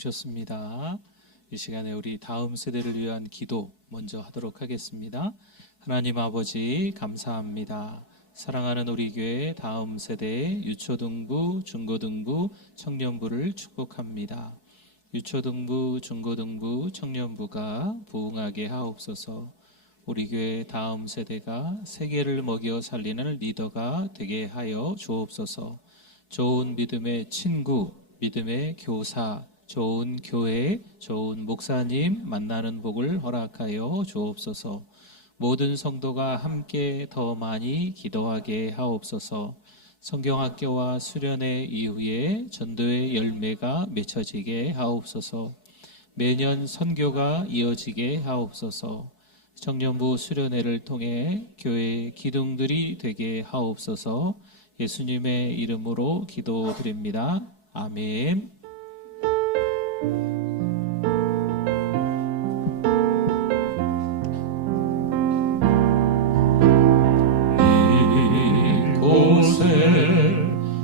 나오셨습니다. 이 시간에 우리 다음 세대를 위한 기도 먼저 하도록 하겠습니다. 하나님 아버지 감사합니다. 사랑하는 우리 교회 다음 세대의 유초등부, 중고등부, 청년부를 축복합니다. 유초등부, 중고등부, 청년부가 부흥하게 하옵소서. 우리 교회 다음 세대가 세계를 먹여 살리는 리더가 되게 하여 주옵소서. 좋은 믿음의 친구, 믿음의 교사, 좋은 교회, 좋은 목사님 만나는 복을 허락하여 주옵소서. 모든 성도가 함께 더 많이 기도하게 하옵소서. 성경학교와 수련회 이후에 전도의 열매가 맺혀지게 하옵소서. 매년 선교가 이어지게 하옵소서. 청년부 수련회를 통해 교회 기둥들이 되게 하옵소서. 예수님의 이름으로 기도드립니다. 아멘. 이곳에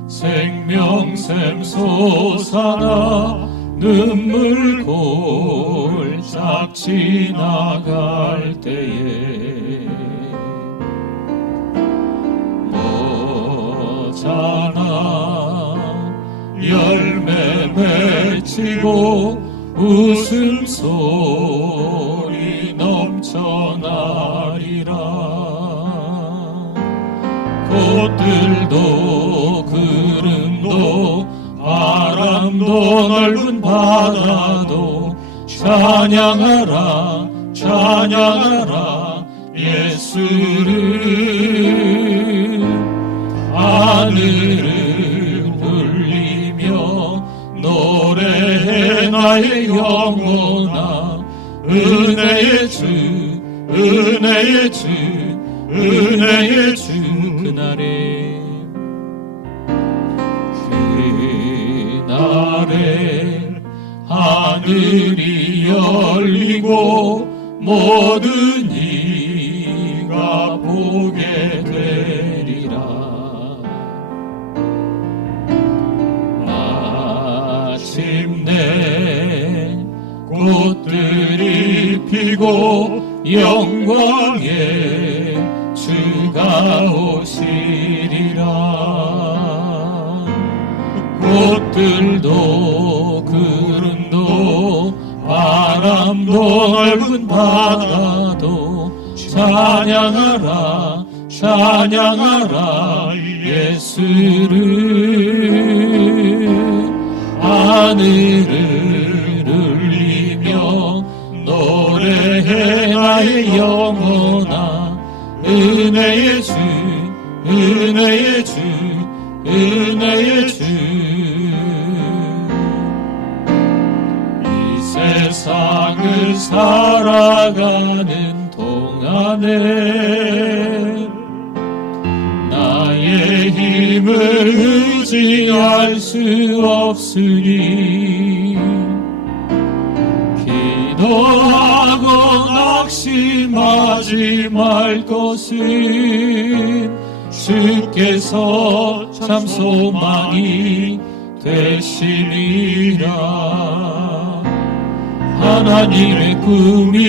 생명샘 솟아나 눈물 골짝 지나갈 때에 뭐잖아 열매 맺히고 웃음소리 넘쳐나리라. 꽃들도 구름도 바람도 넓은 바다도 찬양하라 찬양하라 예수를. 하늘을 울리며 노래해 나의 영혼아. 은혜의 주 은혜의 주 은혜의 주. 그날에 하늘이 열리고 모든 이가 보게 되리라. 마침내 꽃들이 피고 영광의 주가 오시리라. 꽃들도 구름도 바람도 넓은 바다도 찬양하라 찬양하라 예수를. 하늘을 울리며 노래해 나의 영혼아. 은혜의 주 은혜의 주 은혜의 주. 이 세상을 살아가는 동안에 나의 힘을 의지할 수 없으니 기도하고 낙심하지 말 것은 주께서 참 소망이 되시리라. 하나님의 꿈이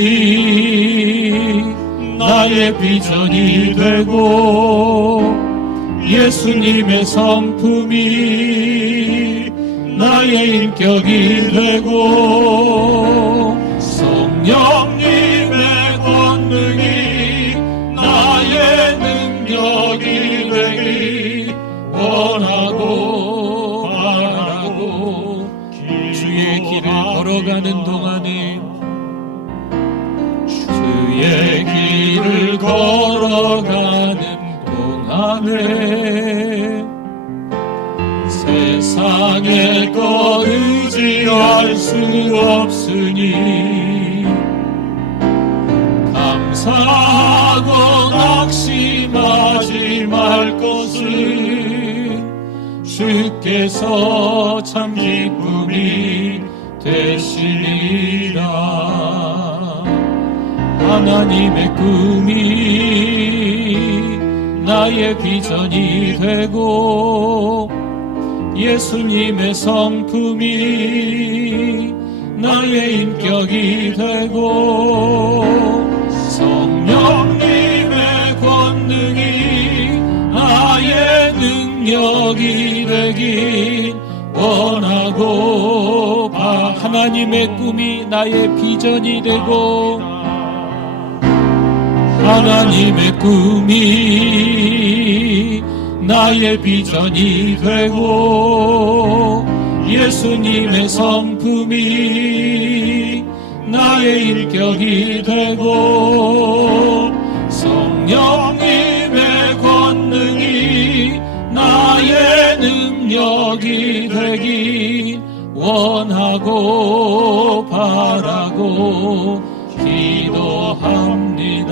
나의 비전이 되고 예수님의 성품이 나의 인격이 되고 성령님의 권능이 나의 능력이 되기 원하고 바라고. 주의 길을 걸어가는 동안에 주의 길을 걸어가는 동안에 세상의 것 의지할 수 없으니 감사하고 낙심하지 말 것은 주께서 참 기쁨이 되시리라. 하나님의 꿈이 나의 비전이 되고 예수님의 성품이 나의 인격이 되고 성령님의 권능이 나의 능력이 되길 원하고 하나님의 꿈이 나의 비전이 되고 하나님의 꿈이 나의 비전이 되고 예수님의 성품이 나의 인격이 되고 성령님의 권능이 나의 능력이 되길 원하고 바라고 기도합니다.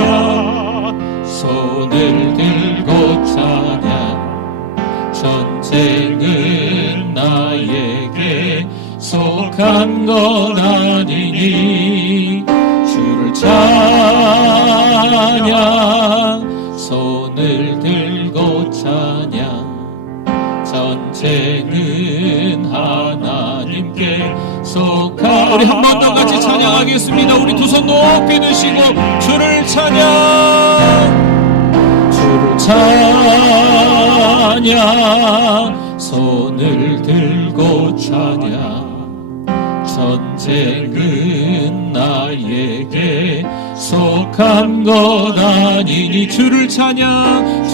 찬양 손을 들고 찬양 전쟁은 나에게 속한 것 아니니 주를 찬양 손을 들고 찬양 전쟁은 하나님께 속한 우리 한 번 더 같이 찬양하겠습니다. 우리 두 손 높이 드시고 주를 찬양 주를 찬양 손을 들고 찬양 전쟁은 나에게 속한 것 아니니 주를 찬양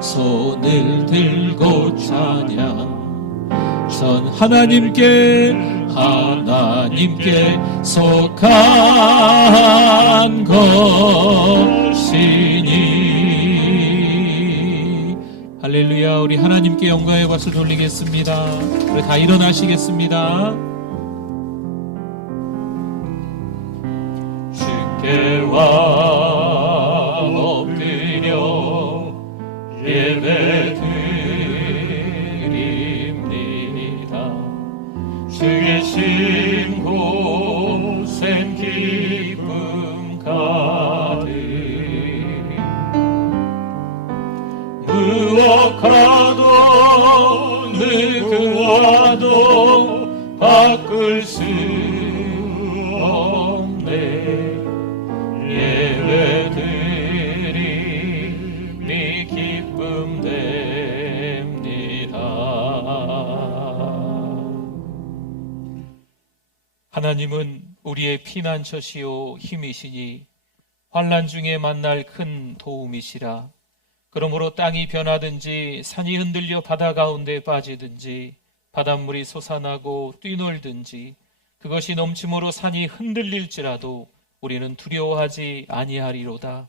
손을 들고 찬양 전 하나님께 속한 것이니 할렐루야. 우리 하나님께 영광의 박수 돌리겠습니다. 우리 다 일어나시겠습니다. 주께와 엎드려 예배드립니다. 주 계신 곳엔 기쁨 가득 무엇과도 누구와도 바꿀 수 없네. 예배드림이 기쁨 됩니다. 하나님은 우리의 피난처시요 힘이시니 환난 중에 만날 큰 도움이시라. 그러므로 땅이 변하든지 산이 흔들려 바다 가운데 빠지든지 바닷물이 솟아나고 뛰놀든지 그것이 넘침으로 산이 흔들릴지라도 우리는 두려워하지 아니하리로다.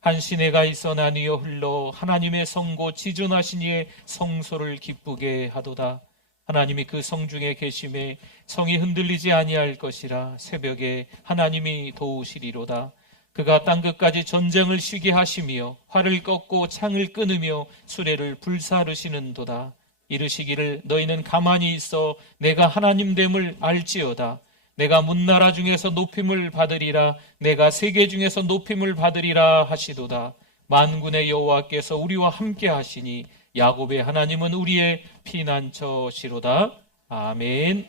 한 시내가 있어 나뉘어 흘러 하나님의 성고 지존하신 이의 성소를 기쁘게 하도다. 하나님이 그 성중에 계심에 성이 흔들리지 아니할 것이라. 새벽에 하나님이 도우시리로다. 그가 땅끝까지 전쟁을 쉬게 하시며 활을 꺾고 창을 끊으며 수레를 불사르시는도다. 이르시기를 너희는 가만히 있어 내가 하나님됨을 알지어다. 내가 문나라 중에서 높임을 받으리라. 내가 세계 중에서 높임을 받으리라 하시도다. 만군의 여호와께서 우리와 함께 하시니 야곱의 하나님은 우리의 피난처시로다. 아멘.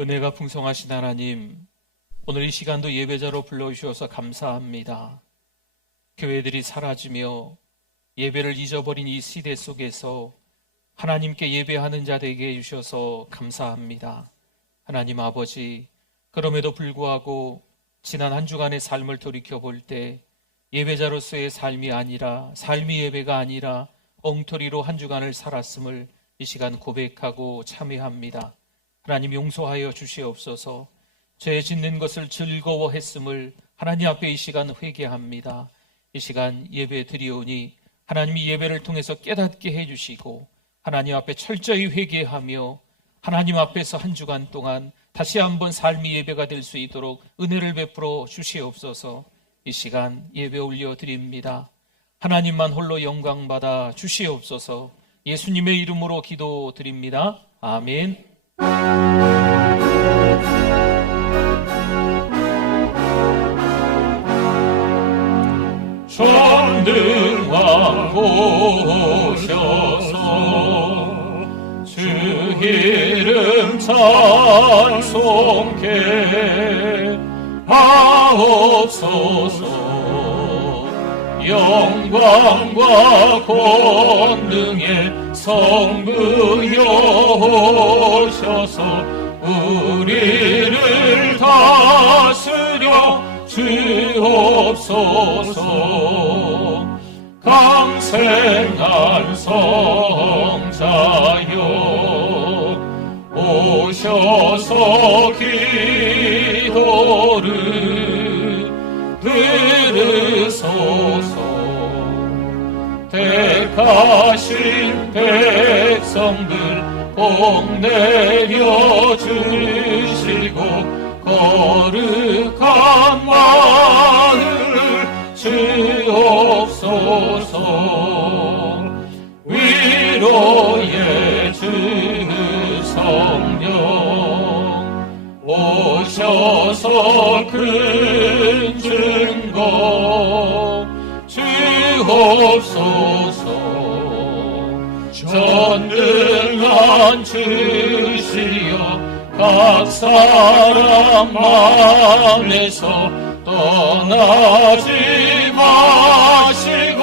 은혜가 풍성하신 하나님, 오늘 이 시간도 예배자로 불러주셔서 감사합니다. 교회들이 사라지며 예배를 잊어버린 이 시대 속에서 하나님께 예배하는 자 되게 해주셔서 감사합니다. 하나님 아버지, 그럼에도 불구하고 지난 한 주간의 삶을 돌이켜볼 때 예배자로서의 삶이 아니라, 삶이 예배가 아니라 엉터리로 한 주간을 살았음을 이 시간 고백하고 참회합니다. 하나님 용서하여 주시옵소서. 죄 짓는 것을 즐거워했음을 하나님 앞에 이 시간 회개합니다. 이 시간 예배 드리오니 하나님이 예배를 통해서 깨닫게 해주시고 하나님 앞에 철저히 회개하며 하나님 앞에서 한 주간 동안 다시 한번 삶의 예배가 될 수 있도록 은혜를 베풀어 주시옵소서. 이 시간 예배 올려드립니다. 하나님만 홀로 영광받아 주시옵소서. 예수님의 이름으로 기도드립니다. 아멘. 전능왕 오셔서 주 이름 찬송케 하옵소서. 영광과 권능의 성부여 오셔서 우리를 다스려 주옵소서. 강생한 성자여 오셔서 기도를 들으소서. 택하신 백성들 복 내려 주시고 거룩한 마을 주옵소서. 위로의 주 성령 오셔서 큰 증거 주옵소서. 전능한 주시여 각 사람 안에서 떠나지 마시고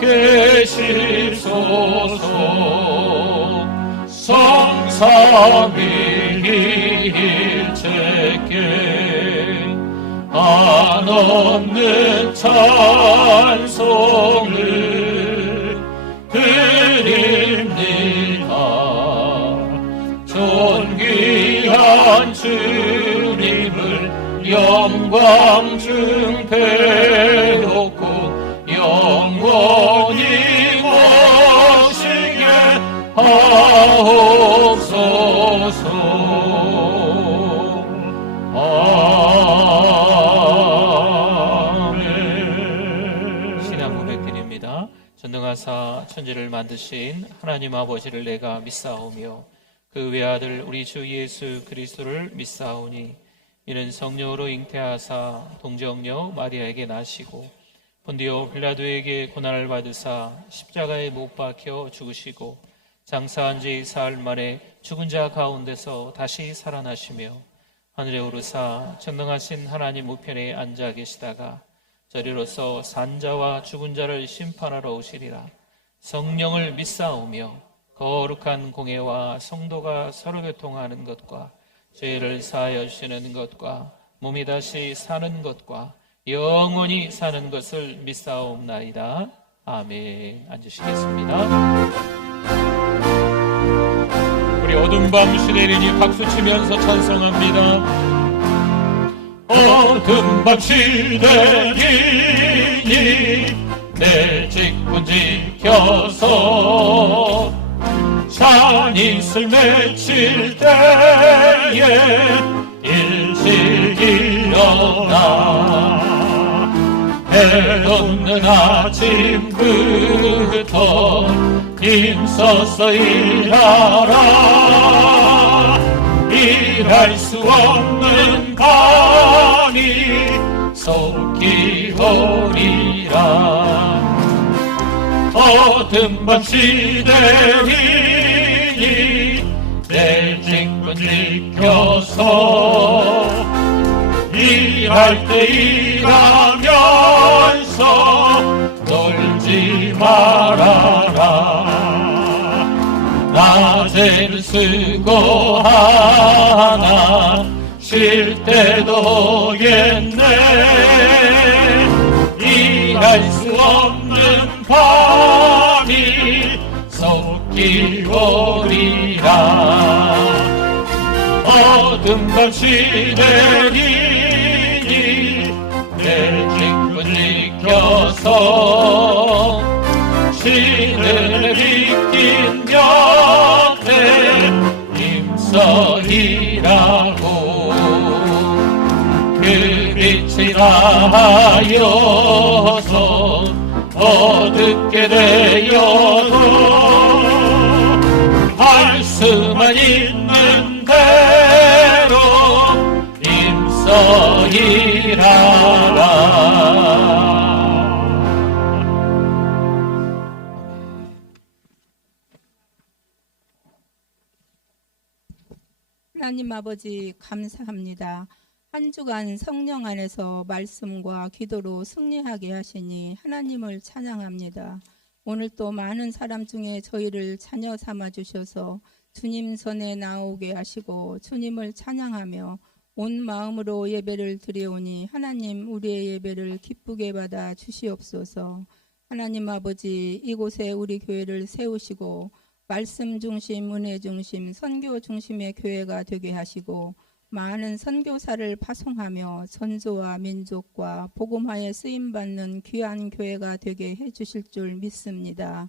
계시소서. 성삼위일체께 한없는 찬송을 드립니다. 존귀한 주님을 영광 중 배웠고 영원히 모시게 하옵소서. 아멘. 신앙 고백드립니다. 전능하사 천지를 만드신 하나님 아버지를 내가 믿사오며 그 외아들 우리 주 예수 그리스도를 믿사오니 이는 성령으로 잉태하사 동정녀 마리아에게 나시고 본디오 빌라도에게 고난을 받으사 십자가에 못 박혀 죽으시고 장사한 지 사흘 만에 죽은 자 가운데서 다시 살아나시며 하늘에 오르사 전능하신 하나님 우편에 앉아 계시다가 저리로서 산자와 죽은 자를 심판하러 오시리라. 성령을 믿사오며 거룩한 공예와 성도가 서로 교통하는 것과 죄를 사하여 주시는 것과 몸이 다시 사는 것과 영원히 사는 것을 믿사옵나이다. 아멘. 앉으시겠습니다. 우리 어둠 밤 시대리니 박수 치면서 찬송합니다. 어둠 밤 시대리니 내 직분 지켜서 잔이슬 맺힐 때에 일찍 일어나 해돋는 아침부터 힘써서 일하라. 일할 수 없는 밤이 속히 오리라. 어둠 밤 시대이니 내 직분 지켜서 일할 때 일하면서 놀지 말아라. 낮에는 수고하나 쉴 때도 겠네. 일할 수 없는 밤이 속히 오리라. 어둠같이 내리니 내 기쁜 지켜서 시들의 빛긴 곁에 힘써이라고 그 빛이 나하여서 어둡게 되어도 할 수만 있는 대로 힘써이라라. 하나님 아버지 감사합니다. 한 주간 성령 안에서 말씀과 기도로 승리하게 하시니 하나님을 찬양합니다. 오늘 또 많은 사람 중에 저희를 자녀 삼아 주셔서 주님 전에 나오게 하시고 주님을 찬양하며 온 마음으로 예배를 드리오니 하나님 우리의 예배를 기쁘게 받아 주시옵소서. 하나님 아버지 이곳에 우리 교회를 세우시고 말씀 중심, 은혜 중심, 선교 중심의 교회가 되게 하시고 많은 선교사를 파송하며 선조와 민족과 복음화에 쓰임받는 귀한 교회가 되게 해주실 줄 믿습니다.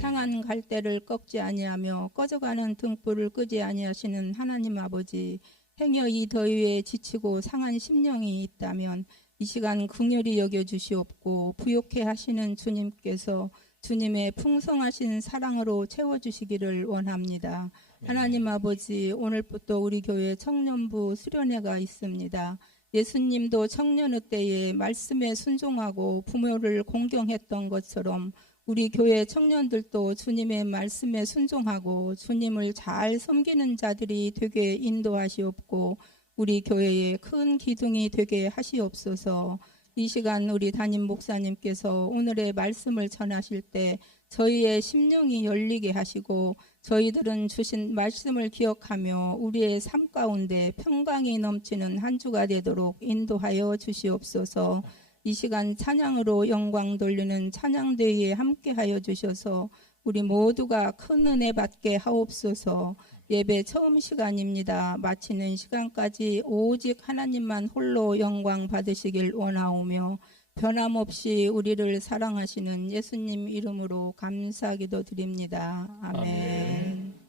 향한 갈대를 꺾지 아니하며 꺼져가는 등불을 끄지 아니하시는 하나님 아버지, 행여 이 더위에 지치고 상한 심령이 있다면 이 시간 긍휼히 여겨주시옵고 부욕해 하시는 주님께서 주님의 풍성하신 사랑으로 채워주시기를 원합니다. 하나님 아버지, 오늘부터 우리 교회 청년부 수련회가 있습니다. 예수님도 청년의 때에 말씀에 순종하고 부모를 공경했던 것처럼 우리 교회 청년들도 주님의 말씀에 순종하고 주님을 잘 섬기는 자들이 되게 인도하시옵고 우리 교회에 큰 기둥이 되게 하시옵소서. 이 시간 우리 담임 목사님께서 오늘의 말씀을 전하실 때 저희의 심령이 열리게 하시고 저희들은 주신 말씀을 기억하며 우리의 삶 가운데 평강이 넘치는 한 주가 되도록 인도하여 주시옵소서. 이 시간 찬양으로 영광 돌리는 찬양대회에 함께하여 주셔서 우리 모두가 큰 은혜 받게 하옵소서. 예배 처음 시간입니다. 마치는 시간까지 오직 하나님만 홀로 영광 받으시길 원하오며 변함없이 우리를 사랑하시는 예수님 이름으로 감사기도 드립니다. 아멘.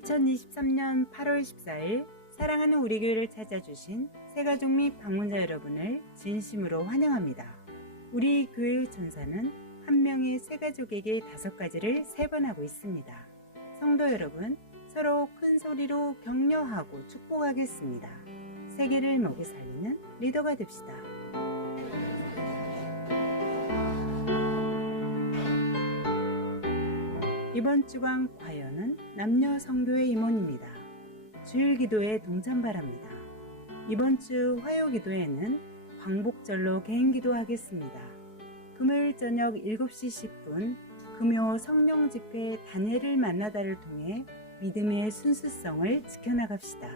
2023년 8월 14일 사랑하는 우리 교회를 찾아주신 새가족 및 방문자 여러분을 진심으로 환영합니다. 우리 교회의 전사는 한 명의 새가족에게 5가지를 3번 하고 있습니다. 성도 여러분, 서로 큰 소리로 격려하고 축복하겠습니다. 세계를 먹여 살리는 리더가 됩시다. 이번 주간 과연은 남녀 성교의 임원입니다. 주일 기도에 동참 바랍니다. 이번 주 화요 기도에는 광복절로 개인 기도하겠습니다. 금요일 저녁 7시 10분 금요 성령 집회 다니엘을 만나다를 통해 믿음의 순수성을 지켜나갑시다.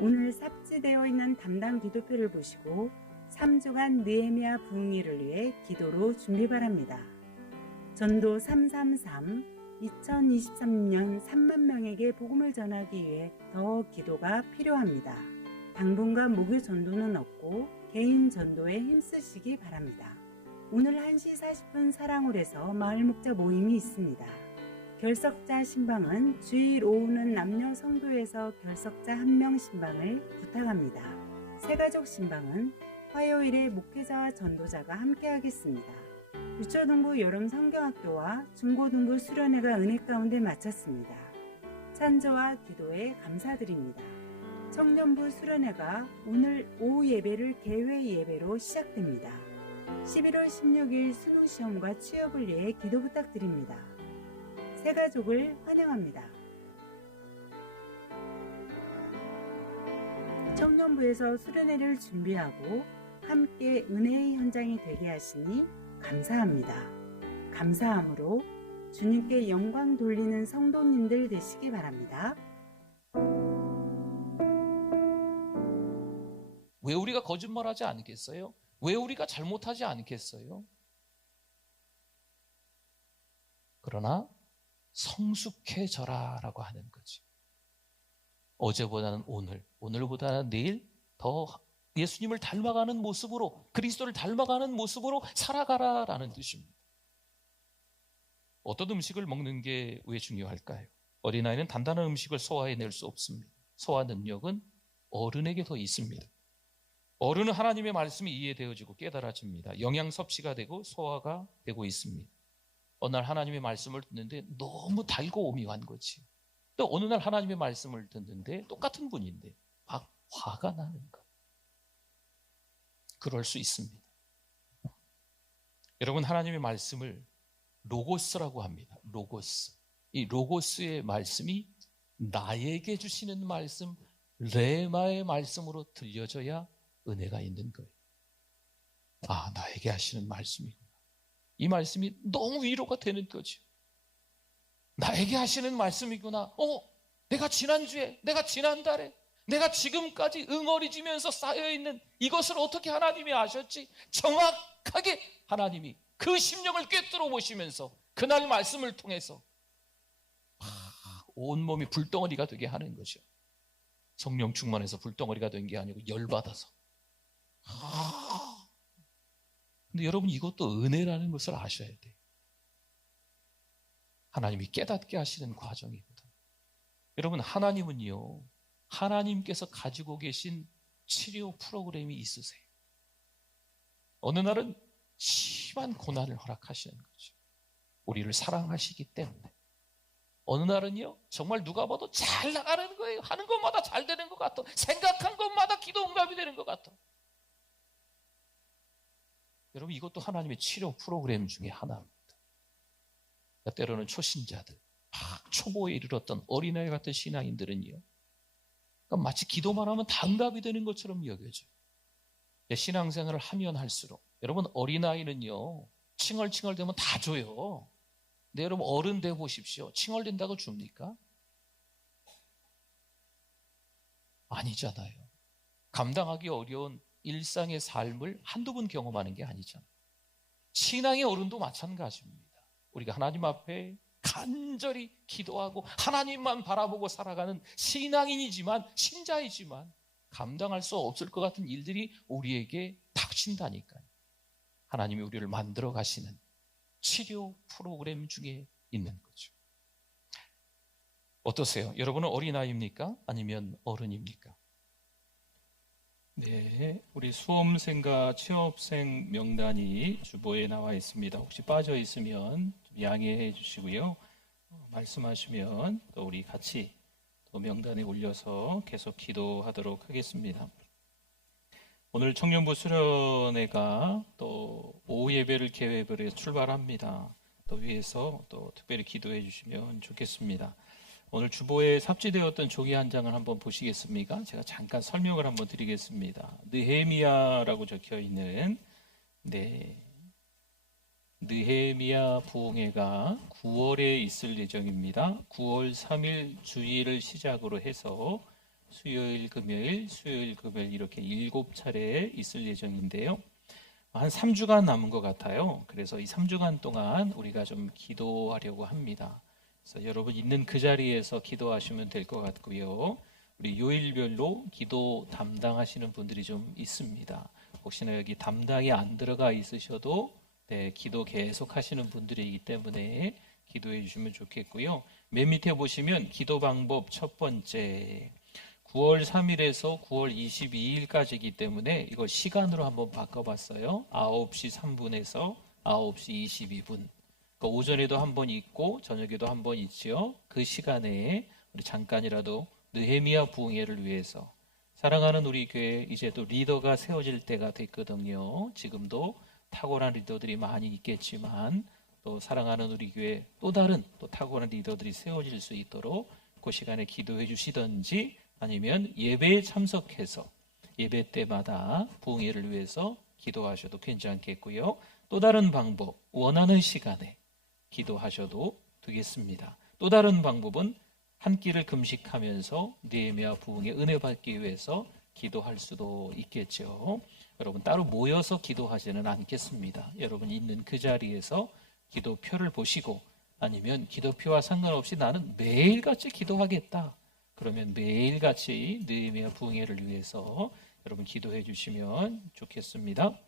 오늘 삽지되어 있는 담당 기도표를 보시고 3주간 느헤미야 부흥회를 위해 기도로 준비 바랍니다. 전도 333 2023년 3만 명에게 복음을 전하기 위해 더 기도가 필요합니다. 당분간 목요 전도는 없고 개인 전도에 힘쓰시기 바랍니다. 오늘 1시 40분 사랑홀에서 마을 목자 모임이 있습니다. 결석자 신방은 주일 오후는 남녀 성도에서 결석자 1명 신방을 부탁합니다. 새가족 신방은 화요일에 목회자와 전도자가 함께하겠습니다. 유초등부 여름 성경학교와 중고등부 수련회가 은혜 가운데 마쳤습니다. 찬조와 기도에 감사드립니다. 청년부 수련회가 오늘 오후 예배를 개회 예배로 시작됩니다. 11월 16일 수능시험과 취업을 위해 기도 부탁드립니다. 새가족을 환영합니다. 청년부에서 수련회를 준비하고 함께 은혜의 현장이 되게 하시니 감사합니다. 감사함으로 주님께 영광 돌리는 성도님들 되시기 바랍니다. 왜 우리가 거짓말하지 않겠어요? 왜 우리가 잘못하지 않겠어요? 그러나 성숙해져라라고 하는 거지. 어제보다는 오늘, 오늘보다는 내일 더 예수님을 닮아가는 모습으로, 그리스도를 닮아가는 모습으로 살아가라라는 뜻입니다. 어떤 음식을 먹는 게 왜 중요할까요? 어린아이는 단단한 음식을 소화해낼 수 없습니다. 소화 능력은 어른에게 더 있습니다. 어른은 하나님의 말씀이 이해되어지고 깨달아집니다. 영양 섭취가 되고 소화가 되고 있습니다. 어느 날 하나님의 말씀을 듣는데 너무 달고 오묘한 거지. 또 어느 날 하나님의 말씀을 듣는데 똑같은 분인데 막 화가 나는 것. 그럴 수 있습니다. 여러분, 하나님의 말씀을 로고스라고 합니다. 로고스. 이 로고스의 말씀이 나에게 주시는 말씀, 레마의 말씀으로 들려져야 은혜가 있는 거예요. 아, 나에게 하시는 말씀이구나. 이 말씀이 너무 위로가 되는 거죠. 나에게 하시는 말씀이구나. 내가 지난주에, 내가 지난달에, 내가 지금까지 응어리지면서 쌓여있는 이것을 어떻게 하나님이 아셨지? 정확하게 하나님이 그 심령을 꿰뚫어 보시면서 그날 말씀을 통해서 온몸이 불덩어리가 되게 하는 거죠. 성령 충만해서 불덩어리가 된 게 아니고 열받아서. 근데 여러분, 이것도 은혜라는 것을 아셔야 돼요. 하나님이 깨닫게 하시는 과정이거든. 여러분, 하나님은요, 하나님께서 가지고 계신 치료 프로그램이 있으세요. 어느 날은 심한 고난을 허락하시는 거죠. 우리를 사랑하시기 때문에. 어느 날은요, 정말 누가 봐도 잘 나가는 거예요. 하는 것마다 잘 되는 것 같아. 생각한 것마다 기도 응답이 되는 것 같아. 여러분, 이것도 하나님의 치료 프로그램 중에 하나입니다. 때로는 초신자들, 막 초보에 이르렀던 어린아이 같은 신앙인들은요, 그러니까 마치 기도만 하면 다 응답이 되는 것처럼 여겨져요. 신앙생활을 하면 할수록, 여러분, 어린아이는요, 칭얼칭얼대면 다 줘요. 근데 여러분, 어른 돼 보십시오. 칭얼댄다고 줍니까? 아니잖아요. 감당하기 어려운 일상의 삶을 한두 번 경험하는 게 아니잖아요. 신앙의 어른도 마찬가지입니다. 우리가 하나님 앞에 간절히 기도하고 하나님만 바라보고 살아가는 신앙인이지만, 신자이지만 감당할 수 없을 것 같은 일들이 우리에게 닥친다니까요. 하나님이 우리를 만들어 가시는 치료 프로그램 중에 있는 거죠. 어떠세요? 여러분은 어린아이입니까? 아니면 어른입니까? 네, 우리 수험생과 취업생 명단이 주보에 나와 있습니다. 혹시 빠져 있으면 좀 양해해 주시고요. 말씀하시면 또 우리 같이 또 명단에 올려서 계속 기도하도록 하겠습니다. 오늘 청년부 수련회가 또 오후 예배를 계획을 해서 출발합니다. 또 위에서 또 특별히 기도해 주시면 좋겠습니다. 오늘 주보에 삽지되었던 종이 한 장을 한번 보시겠습니까? 제가 잠깐 설명을 한번 드리겠습니다. 느헤미야라고 적혀 있는 느헤미야 부흥회가 9월에 있을 예정입니다. 9월 3일 주일을 시작으로 해서 수요일, 금요일 이렇게 7차례 있을 예정인데요. 한 3주간 남은 것 같아요. 그래서 이 3주간 동안 우리가 좀 기도하려고 합니다. 그래서 여러분 있는 그 자리에서 기도하시면 될 것 같고요. 우리 요일별로 기도 담당하시는 분들이 좀 있습니다. 혹시나 여기 담당이 안 들어가 있으셔도 기도 계속 하시는 분들이기 때문에 기도해 주시면 좋겠고요. 맨 밑에 보시면 기도 방법 첫 번째, 9월 3일에서 9월 22일까지이기 때문에 이걸 시간으로 한번 바꿔봤어요. 9시 3분에서 9시 22분. 그러니까 오전에도 한 번 있고 저녁에도 한 번 있죠. 그 시간에 우리 잠깐이라도 느헤미야 부흥회를 위해서 사랑하는 우리 교회 이제 또 리더가 세워질 때가 됐거든요. 지금도 탁월한 리더들이 많이 있겠지만 또 사랑하는 우리 교회 또 다른 또 탁월한 리더들이 세워질 수 있도록 그 시간에 기도해 주시든지 아니면 예배에 참석해서 예배 때마다 부흥회를 위해서 기도하셔도 괜찮겠고요. 또 다른 방법, 원하는 시간에 기도하셔도 되겠습니다. 또 다른 방법은 한 끼를 금식하면서 느헤미야 부흥의 은혜 받기 위해서 기도할 수도 있겠죠. 여러분 따로 모여서 기도하지는 않겠습니다. 여러분 있는 그 자리에서 기도표를 보시고 아니면 기도표와 상관없이 나는 매일같이 기도하겠다. 그러면 매일같이 느헤미야 부흥회를 위해서 여러분 기도해 주시면 좋겠습니다.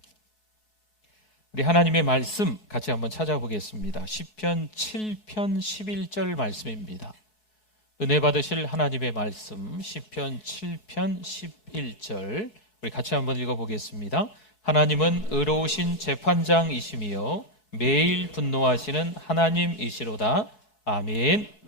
우리 하나님의 말씀 같이 한번 찾아보겠습니다. 시편 7편 11절 말씀입니다. 은혜 받으실 하나님의 말씀 시편 7편 11절 우리 같이 한번 읽어보겠습니다. 하나님은 의로우신 재판장이시며 매일 분노하시는 하나님이시로다. 아멘.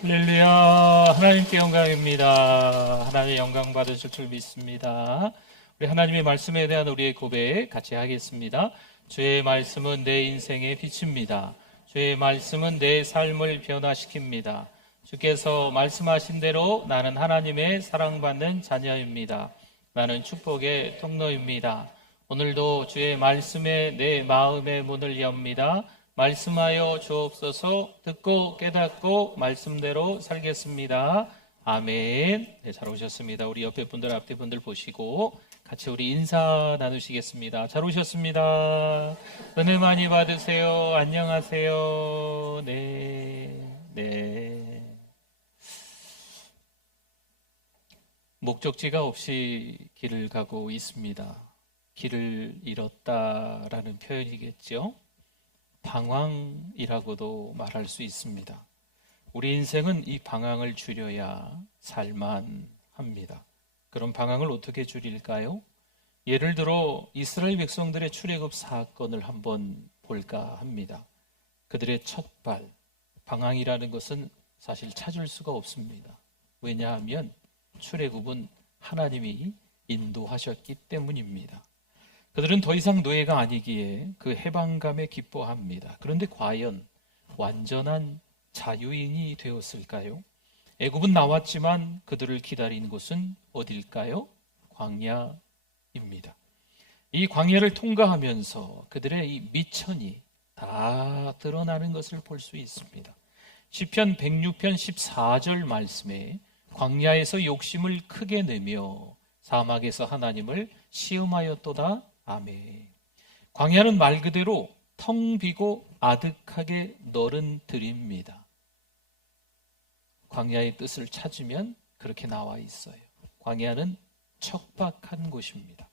할렐루야. 하나님께 영광입니다. 하나님의 영광 받으실 줄 믿습니다. 우리 하나님의 말씀에 대한 우리의 고백 같이 하겠습니다. 주의 말씀은 내 인생의 빛입니다. 주의 말씀은 내 삶을 변화시킵니다. 주께서 말씀하신 대로 나는 하나님의 사랑받는 자녀입니다. 나는 축복의 통로입니다. 오늘도 주의 말씀에 내 마음의 문을 엽니다. 말씀하여 주옵소서. 듣고 깨닫고 말씀대로 살겠습니다. 아멘. 네, 잘 오셨습니다. 우리 옆에 분들, 앞에 분들 보시고 같이 우리 인사 나누시겠습니다. 잘 오셨습니다. 은혜 많이 받으세요. 안녕하세요. 네. 목적지가 없이 길을 가고 있습니다. 길을 잃었다라는 표현이겠죠. 방황이라고도 말할 수 있습니다. 우리 인생은 이 방황을 줄여야 살만합니다. 그럼 방황을 어떻게 줄일까요? 예를 들어 이스라엘 백성들의 출애굽 사건을 한번 볼까 합니다. 그들의 첫발 방황이라는 것은 사실 찾을 수가 없습니다. 왜냐하면 출애굽은 하나님이 인도하셨기 때문입니다. 그들은 더 이상 노예가 아니기에 그 해방감에 기뻐합니다. 그런데 과연 완전한 자유인이 되었을까요? 애굽은 나왔지만 그들을 기다린 곳은 어딜까요? 광야입니다. 이 광야를 통과하면서 그들의 이 미천이 다 드러나는 것을 볼 수 있습니다. 시편 106편 14절 말씀에 광야에서 욕심을 크게 내며 사막에서 하나님을 시험하였도다. 아멘. 광야는 말 그대로 텅 비고 아득하게 너른 들입니다. 광야의 뜻을 찾으면 그렇게 나와 있어요. 광야는 척박한 곳입니다.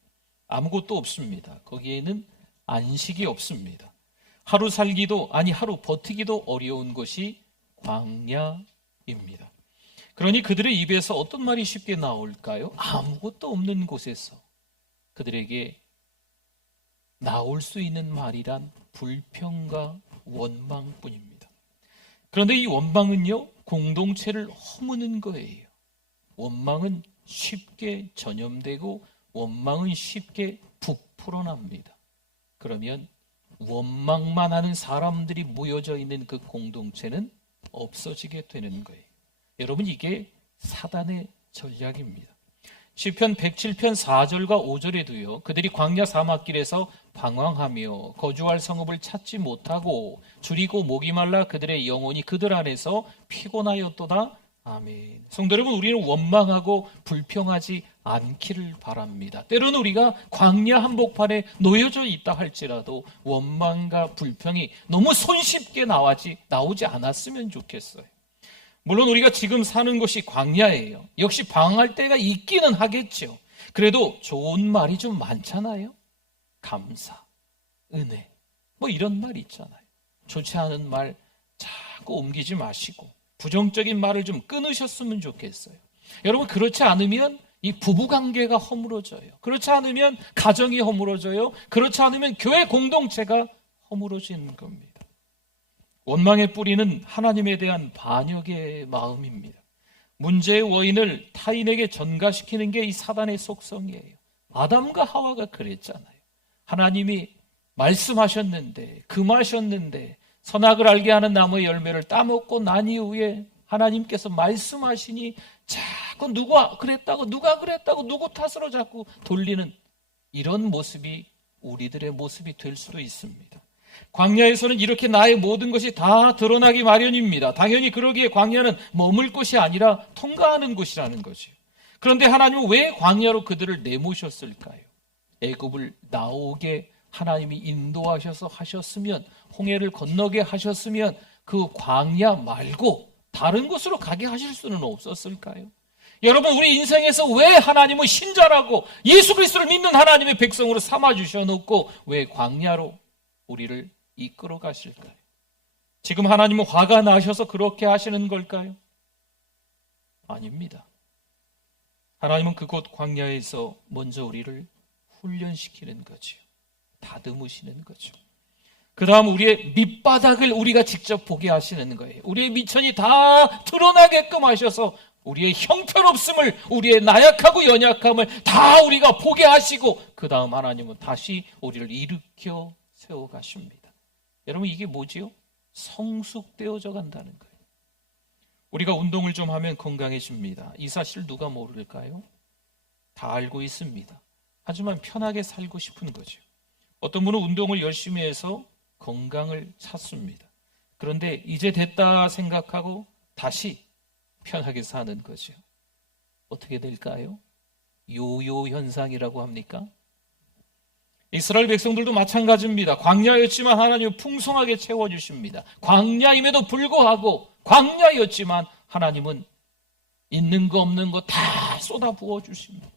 아무것도 없습니다. 거기에는 안식이 없습니다. 하루 살기도 하루 버티기도 어려운 곳이 광야입니다. 그러니 그들의 입에서 어떤 말이 쉽게 나올까요? 아무것도 없는 곳에서 그들에게 나올 수 있는 말이란 불평과 원망뿐입니다. 그런데 이 원망은요, 공동체를 허무는 거예요. 원망은 쉽게 전염되고 원망은 쉽게 부풀어납니다. 그러면 원망만 하는 사람들이 모여져 있는 그 공동체는 없어지게 되는 거예요. 여러분, 이게 사단의 전략입니다. 시편 107편 4절과 5절에도요. 그들이 광야 사막길에서 방황하며 거주할 성읍을 찾지 못하고 줄이고 목이 말라 그들의 영혼이 그들 안에서 피곤하였도다. 아멘. 성도 여러분, 우리는 원망하고 불평하지 않기를 바랍니다. 때로는 우리가 광야 한복판에 놓여져 있다 할지라도 원망과 불평이 너무 손쉽게 나오지 않았으면 좋겠어요. 물론 우리가 지금 사는 곳이 광야예요. 역시 방황할 때가 있기는 하겠죠. 그래도 좋은 말이 좀 많잖아요. 감사, 은혜, 이런 말 있잖아요. 좋지 않은 말 자꾸 옮기지 마시고 부정적인 말을 좀 끊으셨으면 좋겠어요. 여러분, 그렇지 않으면 이 부부관계가 허물어져요. 그렇지 않으면 가정이 허물어져요. 그렇지 않으면 교회 공동체가 허물어지는 겁니다. 원망의 뿌리는 하나님에 대한 반역의 마음입니다. 문제의 원인을 타인에게 전가시키는 게 이 사단의 속성이에요. 아담과 하와가 그랬잖아요. 하나님이 말씀하셨는데, 금하셨는데 선악을 알게 하는 나무의 열매를 따먹고 난 이후에 하나님께서 말씀하시니 자꾸 누가 그랬다고 누구 탓으로 자꾸 돌리는 이런 모습이 우리들의 모습이 될 수도 있습니다. 광야에서는 이렇게 나의 모든 것이 다 드러나기 마련입니다. 당연히 그러기에 광야는 머물 곳이 아니라 통과하는 곳이라는 거죠. 그런데 하나님은 왜 광야로 그들을 내모셨을까요? 애굽을 나오게 하나님이 인도하셔서 하셨으면, 홍해를 건너게 하셨으면 그 광야 말고 다른 곳으로 가게 하실 수는 없었을까요? 여러분, 우리 인생에서 왜 하나님은 신자라고 예수 그리스도를 믿는 하나님의 백성으로 삼아주셔놓고 왜 광야로 우리를 이끌어 가실까요? 지금 하나님은 화가 나셔서 그렇게 하시는 걸까요? 아닙니다. 하나님은 그곳 광야에서 먼저 우리를 훈련시키는 거죠. 다듬으시는 거죠. 그 다음 우리의 밑바닥을 우리가 직접 보게 하시는 거예요. 우리의 미천이 다 드러나게끔 하셔서 우리의 형편없음을, 우리의 나약하고 연약함을 다 우리가 보게 하시고 그 다음 하나님은 다시 우리를 일으켜 세워가십니다. 여러분, 이게 뭐지요? 성숙되어져 간다는 거예요. 우리가 운동을 좀 하면 건강해집니다. 이 사실 누가 모를까요? 다 알고 있습니다. 하지만 편하게 살고 싶은 거죠. 어떤 분은 운동을 열심히 해서 건강을 찾습니다. 그런데 이제 됐다 생각하고 다시 편하게 사는 거죠. 어떻게 될까요? 요요 현상이라고 합니까? 이스라엘 백성들도 마찬가지입니다. 광야였지만 하나님은 풍성하게 채워주십니다. 광야임에도 불구하고 광야였지만 하나님은 있는 거 없는 거 다 쏟아 부어 주십니다.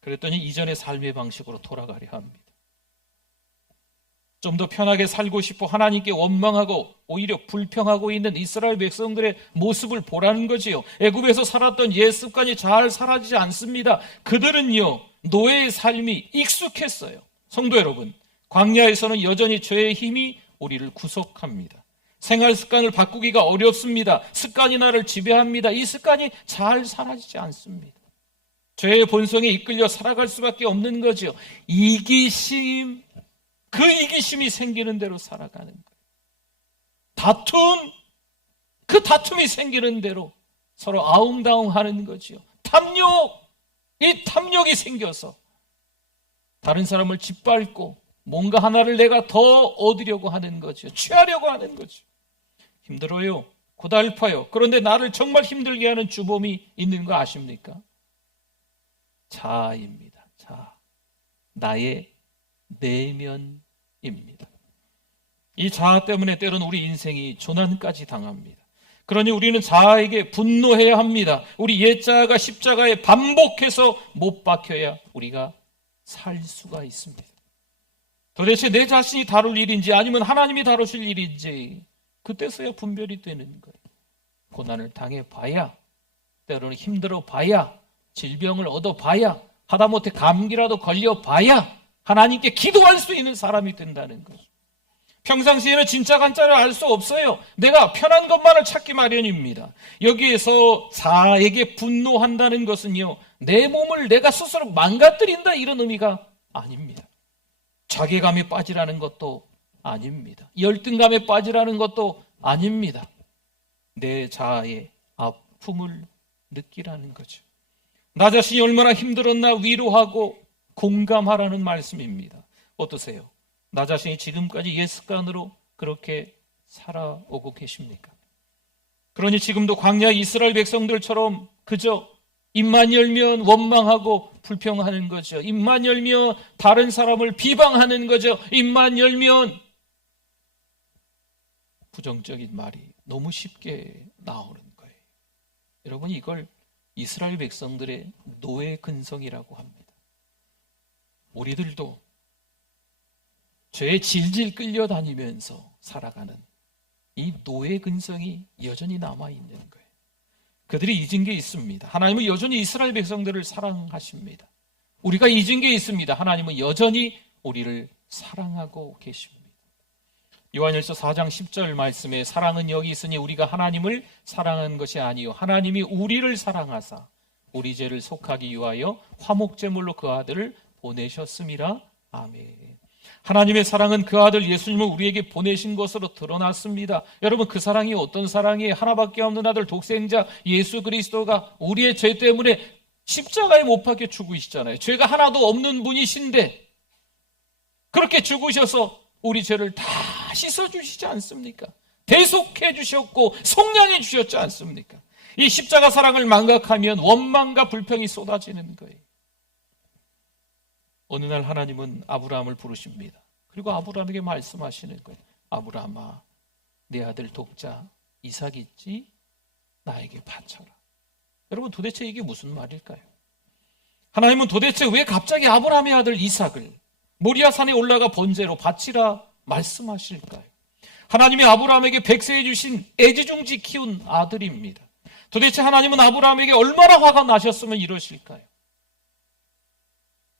그랬더니 이전의 삶의 방식으로 돌아가려 합니다. 좀 더 편하게 살고 싶어 하나님께 원망하고 오히려 불평하고 있는 이스라엘 백성들의 모습을 보라는 거지요. 애굽에서 살았던 옛 습관이 잘 사라지지 않습니다. 그들은요, 노예의 삶이 익숙했어요. 성도 여러분, 광야에서는 여전히 죄의 힘이 우리를 구속합니다. 생활 습관을 바꾸기가 어렵습니다. 습관이 나를 지배합니다. 이 습관이 잘 사라지지 않습니다. 죄의 본성에 이끌려 살아갈 수밖에 없는 거죠. 이기심, 그 이기심이 생기는 대로 살아가는 거예요. 다툼, 그 다툼이 생기는 대로 서로 아웅다웅하는 거죠. 탐욕, 이 탐욕이 생겨서 다른 사람을 짓밟고 뭔가 하나를 내가 더 얻으려고 하는 거죠. 취하려고 하는 거죠. 힘들어요. 고달파요. 그런데 나를 정말 힘들게 하는 주범이 있는 거 아십니까? 자아입니다. 자아. 나의 내면입니다. 이 자아 때문에 때로는 우리 인생이 조난까지 당합니다. 그러니 우리는 자아에게 분노해야 합니다. 우리 옛 자아가 십자가에 반복해서 못 박혀야 우리가 살 수가 있습니다. 도대체 내 자신이 다룰 일인지 아니면 하나님이 다루실 일인지 그때서야 분별이 되는 거예요. 고난을 당해봐야, 때로는 힘들어봐야, 질병을 얻어봐야, 하다못해 감기라도 걸려봐야 하나님께 기도할 수 있는 사람이 된다는 거죠. 평상시에는 진짜 간짜를 알 수 없어요. 내가 편한 것만을 찾기 마련입니다. 여기에서 자아에게 분노한다는 것은요, 내 몸을 내가 스스로 망가뜨린다 이런 의미가 아닙니다. 자괴감에 빠지라는 것도 아닙니다. 열등감에 빠지라는 것도 아닙니다. 내 자아의 아픔을 느끼라는 거죠. 나 자신이 얼마나 힘들었나 위로하고 공감하라는 말씀입니다. 어떠세요? 나 자신이 지금까지 옛 습관으로 그렇게 살아오고 계십니까? 그러니 지금도 광야 이스라엘 백성들처럼 그저 입만 열면 원망하고 불평하는 거죠. 입만 열면 다른 사람을 비방하는 거죠. 입만 열면 부정적인 말이 너무 쉽게 나오는 거예요. 여러분, 이걸 이스라엘 백성들의 노예 근성이라고 합니다. 우리들도 죄에 질질 끌려다니면서 살아가는 이 노예 근성이 여전히 남아있는 거예요. 그들이 잊은 게 있습니다. 하나님은 여전히 이스라엘 백성들을 사랑하십니다. 우리가 잊은 게 있습니다. 하나님은 여전히 우리를 사랑하고 계십니다. 요한일서 4장 10절 말씀에 사랑은 여기 있으니 우리가 하나님을 사랑한 것이 아니요 하나님이 우리를 사랑하사 우리 죄를 속하기 위하여 화목제물로 그 아들을 보내셨음이라. 아멘. 하나님의 사랑은 그 아들 예수님을 우리에게 보내신 것으로 드러났습니다. 여러분, 그 사랑이 어떤 사랑이에요? 하나밖에 없는 아들 독생자 예수 그리스도가 우리의 죄 때문에 십자가에 못 박혀 죽으시잖아요. 죄가 하나도 없는 분이신데 그렇게 죽으셔서 우리 죄를 다 씻어주시지 않습니까? 대속해 주셨고 속량해 주셨지 않습니까? 이 십자가 사랑을 망각하면 원망과 불평이 쏟아지는 거예요. 어느 날 하나님은 아브라함을 부르십니다. 그리고 아브라함에게 말씀하시는 거예요. 아브라함아, 내 아들 독자 이삭 있지? 나에게 바쳐라. 여러분, 도대체 이게 무슨 말일까요? 하나님은 도대체 왜 갑자기 아브라함의 아들 이삭을 모리아산에 올라가 번제로 바치라 말씀하실까요? 하나님이 아브라함에게 백세해 주신 애지중지 키운 아들입니다. 도대체 하나님은 아브라함에게 얼마나 화가 나셨으면 이러실까요?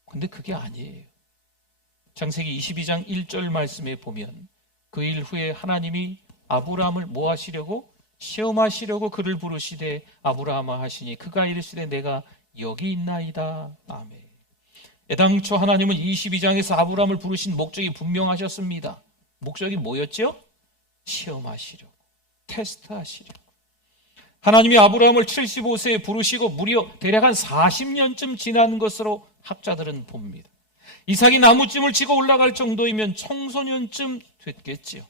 근데 그게 아니에요. 창세기 22장 1절 말씀에 보면 그 일 후에 하나님이 아브라함을 뭐 하시려고? 시험하시려고 그를 부르시되 아브라함아 하시니 그가 이르시되 내가 여기 있나이다. 아멘. 애당초 하나님은 22장에서 아브라함을 부르신 목적이 분명하셨습니다. 목적이 뭐였죠? 시험하시려고, 테스트하시려고. 하나님이 아브라함을 75세에 부르시고 무려 대략 한 40년쯤 지난 것으로 학자들은 봅니다. 이삭이 나무찜을 지고 올라갈 정도이면 청소년쯤 됐겠지요.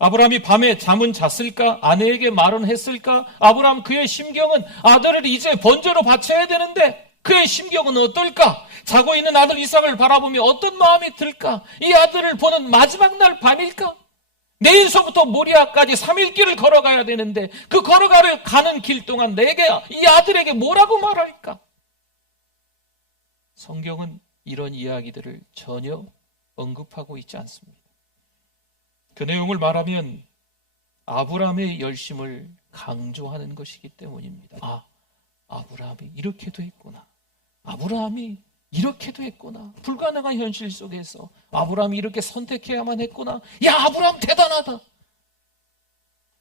아브라함이 밤에 잠은 잤을까? 아내에게 말은 했을까? 아브라함 그의 심경은 아들을 이제 번제로 바쳐야 되는데 그의 심경은 어떨까? 자고 있는 아들 이삭을 바라보며 어떤 마음이 들까? 이 아들을 보는 마지막 날 밤일까? 내일서부터 모리아까지 3일 길을 걸어가야 되는데 그 걸어가는 길 동안 내게 이 아들에게 뭐라고 말할까? 성경은 이런 이야기들을 전혀 언급하고 있지 않습니다. 그 내용을 말하면 아브라함의 열심을 강조하는 것이기 때문입니다. 아브라함이 이렇게도 했구나. 아브라함이 이렇게도 했구나. 불가능한 현실 속에서 아브라함이 이렇게 선택해야만 했구나. 야, 아브라함 대단하다.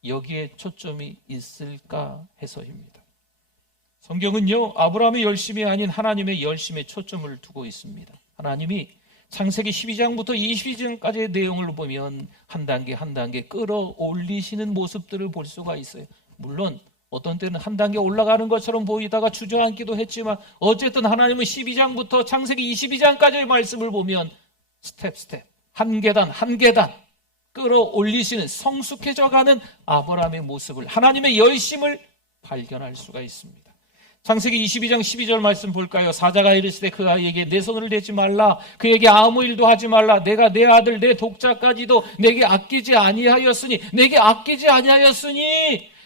여기에 초점이 있을까 해서입니다. 성경은요, 아브라함의 열심이 아닌 하나님의 열심에 초점을 두고 있습니다. 하나님이 창세기 12장부터 22장까지의 내용을 보면 한 단계 한 단계 끌어올리시는 모습들을 볼 수가 있어요. 물론 어떤 때는 한 단계 올라가는 것처럼 보이다가 주저앉기도 했지만 어쨌든 하나님은 12장부터 창세기 22장까지의 말씀을 보면 스텝 한 계단 한 계단 끌어올리시는 성숙해져가는 아브라함의 모습을, 하나님의 열심을 발견할 수가 있습니다. 창세기 22장 12절 말씀 볼까요? 사자가 이르시되 그 아이에게 내 손을 대지 말라, 그에게 아무 일도 하지 말라. 내가 내 아들 내 독자까지도 내게 아끼지 아니하였으니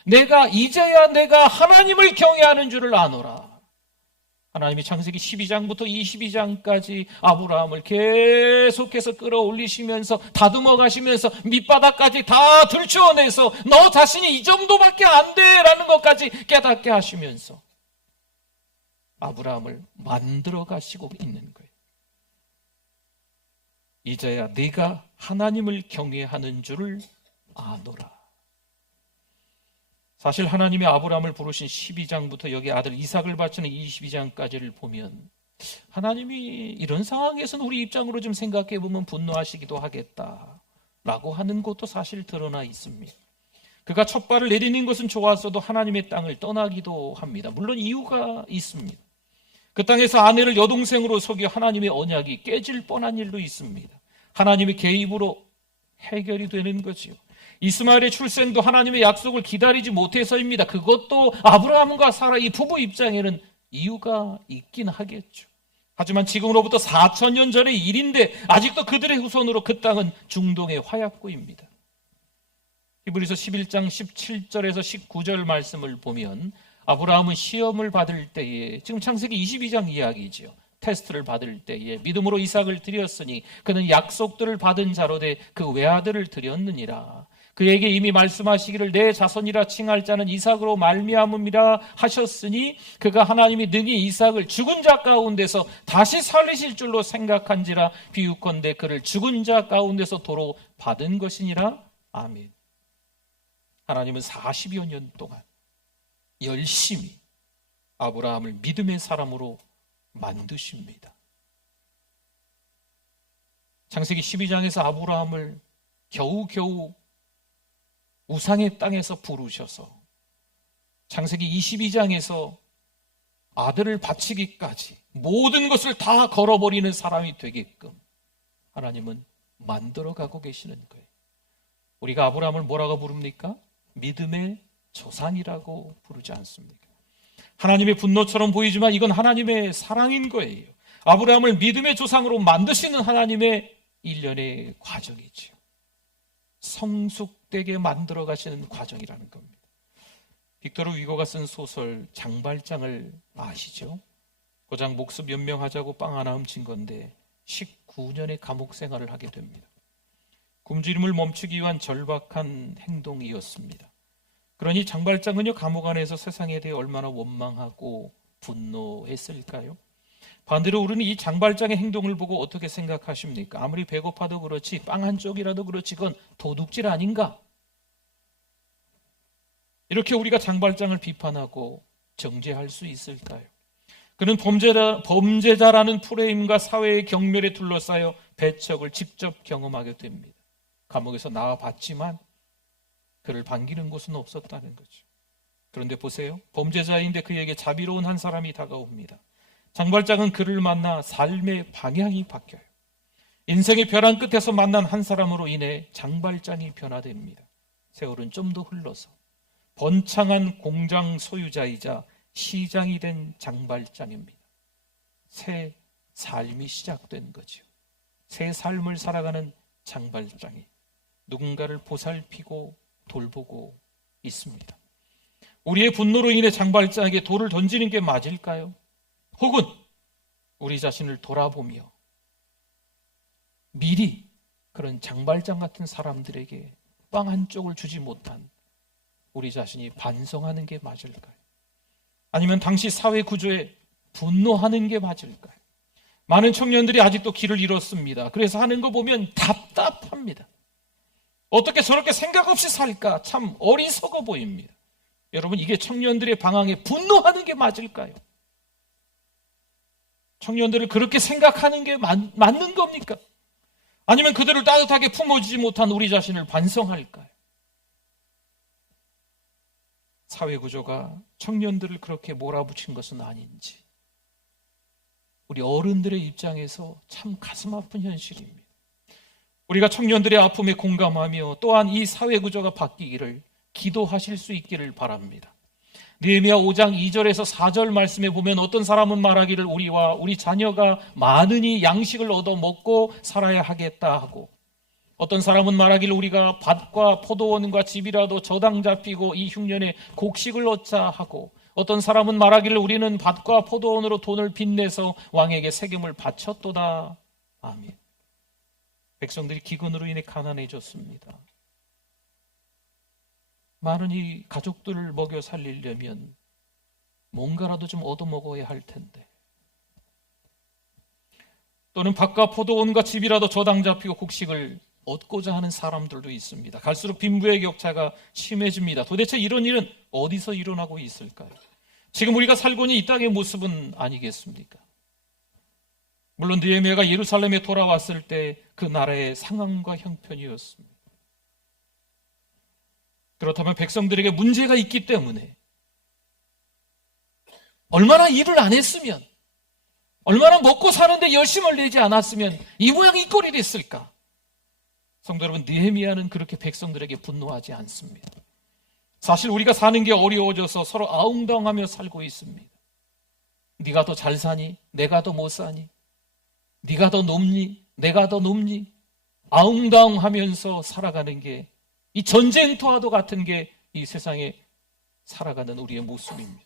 내가 이제야 내가 하나님을 경외하는 줄을 아노라. 하나님이 창세기 12장부터 22장까지 아브라함을 계속해서 끌어올리시면서 다듬어 가시면서 밑바닥까지 다 들추어내서 너 자신이 이 정도밖에 안 돼라는 것까지 깨닫게 하시면서 아브라함을 만들어 가시고 있는 거예요. 이제야 네가 하나님을 경외하는 줄을 아노라. 사실 하나님이 아브라함을 부르신 12장부터 여기 아들 이삭을 바치는 22장까지를 보면 하나님이 이런 상황에서는 우리 입장으로 좀 생각해 보면 분노하시기도 하겠다라고 하는 것도 사실 드러나 있습니다. 그가 첫 발을 내디딘 것은 좋았어도 하나님의 땅을 떠나기도 합니다. 물론 이유가 있습니다. 그 땅에서 아내를 여동생으로 속여 하나님의 언약이 깨질 뻔한 일도 있습니다. 하나님의 개입으로 해결이 되는 거지요. 이스마엘의 출생도 하나님의 약속을 기다리지 못해서입니다. 그것도 아브라함과 사라 이 부부 입장에는 이유가 있긴 하겠죠. 하지만 지금으로부터 4,000년 전의 일인데 아직도 그들의 후손으로 그 땅은 중동의 화약고입니다. 히브리서 11장 17절에서 19절 말씀을 보면 아브라함은 시험을 받을 때에, 지금 창세기 22장 이야기죠. 테스트를 받을 때에 믿음으로 이삭을 드렸으니 그는 약속들을 받은 자로 돼 그 외아들을 드렸느니라. 그에게 이미 말씀하시기를 내 자손이라 칭할 자는 이삭으로 말미암음이라 하셨으니 그가 하나님이 능히 이삭을 죽은 자 가운데서 다시 살리실 줄로 생각한지라 비유컨대 그를 죽은 자 가운데서 도로 받은 것이니라. 아멘. 하나님은 40여 년 동안 열심히 아브라함을 믿음의 사람으로 만드십니다. 창세기 12장에서 아브라함을 겨우겨우 우상의 땅에서 부르셔서 창세기 22장에서 아들을 바치기까지 모든 것을 다 걸어버리는 사람이 되게끔 하나님은 만들어가고 계시는 거예요. 우리가 아브라함을 뭐라고 부릅니까? 믿음의 조상이라고 부르지 않습니까? 하나님의 분노처럼 보이지만 이건 하나님의 사랑인 거예요. 아브라함을 믿음의 조상으로 만드시는 하나님의 일련의 과정이죠. 성숙되게 만들어 가시는 과정이라는 겁니다. 빅토르 위고가 쓴 소설 장발장을 아시죠? 고작 목숨 연명하자고 빵 하나 훔친 건데 19년의 감옥 생활을 하게 됩니다. 굶주림을 멈추기 위한 절박한 행동이었습니다. 그러니 장발장은요, 감옥 안에서 세상에 대해 얼마나 원망하고 분노했을까요? 반대로 우리는 이 장발장의 행동을 보고 어떻게 생각하십니까? 아무리 배고파도 그렇지 빵 한 쪽이라도 그렇지 그건 도둑질 아닌가? 이렇게 우리가 장발장을 비판하고 정죄할 수 있을까요? 그는 범죄자라는 프레임과 사회의 경멸에 둘러싸여 배척을 직접 경험하게 됩니다. 감옥에서 나와봤지만 그를 반기는 곳은 없었다는 거죠. 그런데 보세요. 범죄자인데 그에게 자비로운 한 사람이 다가옵니다. 장발장은 그를 만나 삶의 방향이 바뀌어요. 인생의 벼랑 끝에서 만난 한 사람으로 인해 장발장이 변화됩니다. 세월은 좀 더 흘러서 번창한 공장 소유자이자 시장이 된 장발장입니다. 새 삶이 시작된 거죠. 새 삶을 살아가는 장발장이 누군가를 보살피고 돌보고 있습니다. 우리의 분노로 인해 장발장에게 돌을 던지는 게 맞을까요? 혹은 우리 자신을 돌아보며 미리 그런 장발장 같은 사람들에게 빵 한 쪽을 주지 못한 우리 자신이 반성하는 게 맞을까요? 아니면 당시 사회 구조에 분노하는 게 맞을까요? 많은 청년들이 아직도 길을 잃었습니다. 그래서 하는 거 보면 답답합니다. 어떻게 저렇게 생각 없이 살까? 참 어리석어 보입니다. 여러분, 이게 청년들의 방황에 분노하는 게 맞을까요? 청년들을 그렇게 생각하는 게 맞는 겁니까? 아니면 그들을 따뜻하게 품어주지 못한 우리 자신을 반성할까요? 사회구조가 청년들을 그렇게 몰아붙인 것은 아닌지, 우리 어른들의 입장에서 참 가슴 아픈 현실입니다. 우리가 청년들의 아픔에 공감하며 또한 이 사회구조가 바뀌기를 기도하실 수 있기를 바랍니다. 느헤미야 5장 2절에서 4절 말씀에 보면 어떤 사람은 말하기를 우리와 우리 자녀가 많으니 양식을 얻어 먹고 살아야 하겠다 하고, 어떤 사람은 말하기를 우리가 밭과 포도원과 집이라도 저당 잡히고 이 흉년에 곡식을 얻자 하고, 어떤 사람은 말하기를 우리는 밭과 포도원으로 돈을 빚내서 왕에게 세금을 바쳤도다. 아멘. 백성들이 기근으로 인해 가난해졌습니다. 많은 이 가족들을 먹여 살리려면 뭔가라도 좀 얻어먹어야 할 텐데, 또는 밭과 포도원과 집이라도 저당 잡히고 곡식을 얻고자 하는 사람들도 있습니다. 갈수록 빈부의 격차가 심해집니다. 도대체 이런 일은 어디서 일어나고 있을까요? 지금 우리가 살고 있는 이 땅의 모습은 아니겠습니까? 물론 느헤미야가 예루살렘에 돌아왔을 때 그 나라의 상황과 형편이었습니다. 그렇다면 백성들에게 문제가 있기 때문에 얼마나 일을 안 했으면, 얼마나 먹고 사는데 열심을 내지 않았으면 이 모양 이 꼴이 됐을까? 성도 여러분, 느헤미야는 그렇게 백성들에게 분노하지 않습니다. 사실 우리가 사는 게 어려워져서 서로 아웅다웅하며 살고 있습니다. 네가 더 잘 사니? 내가 더 못 사니? 네가 더 높니? 내가 더 높니? 아웅다웅하면서 살아가는 게, 이 전쟁터와도 같은 게 이 세상에 살아가는 우리의 모습입니다.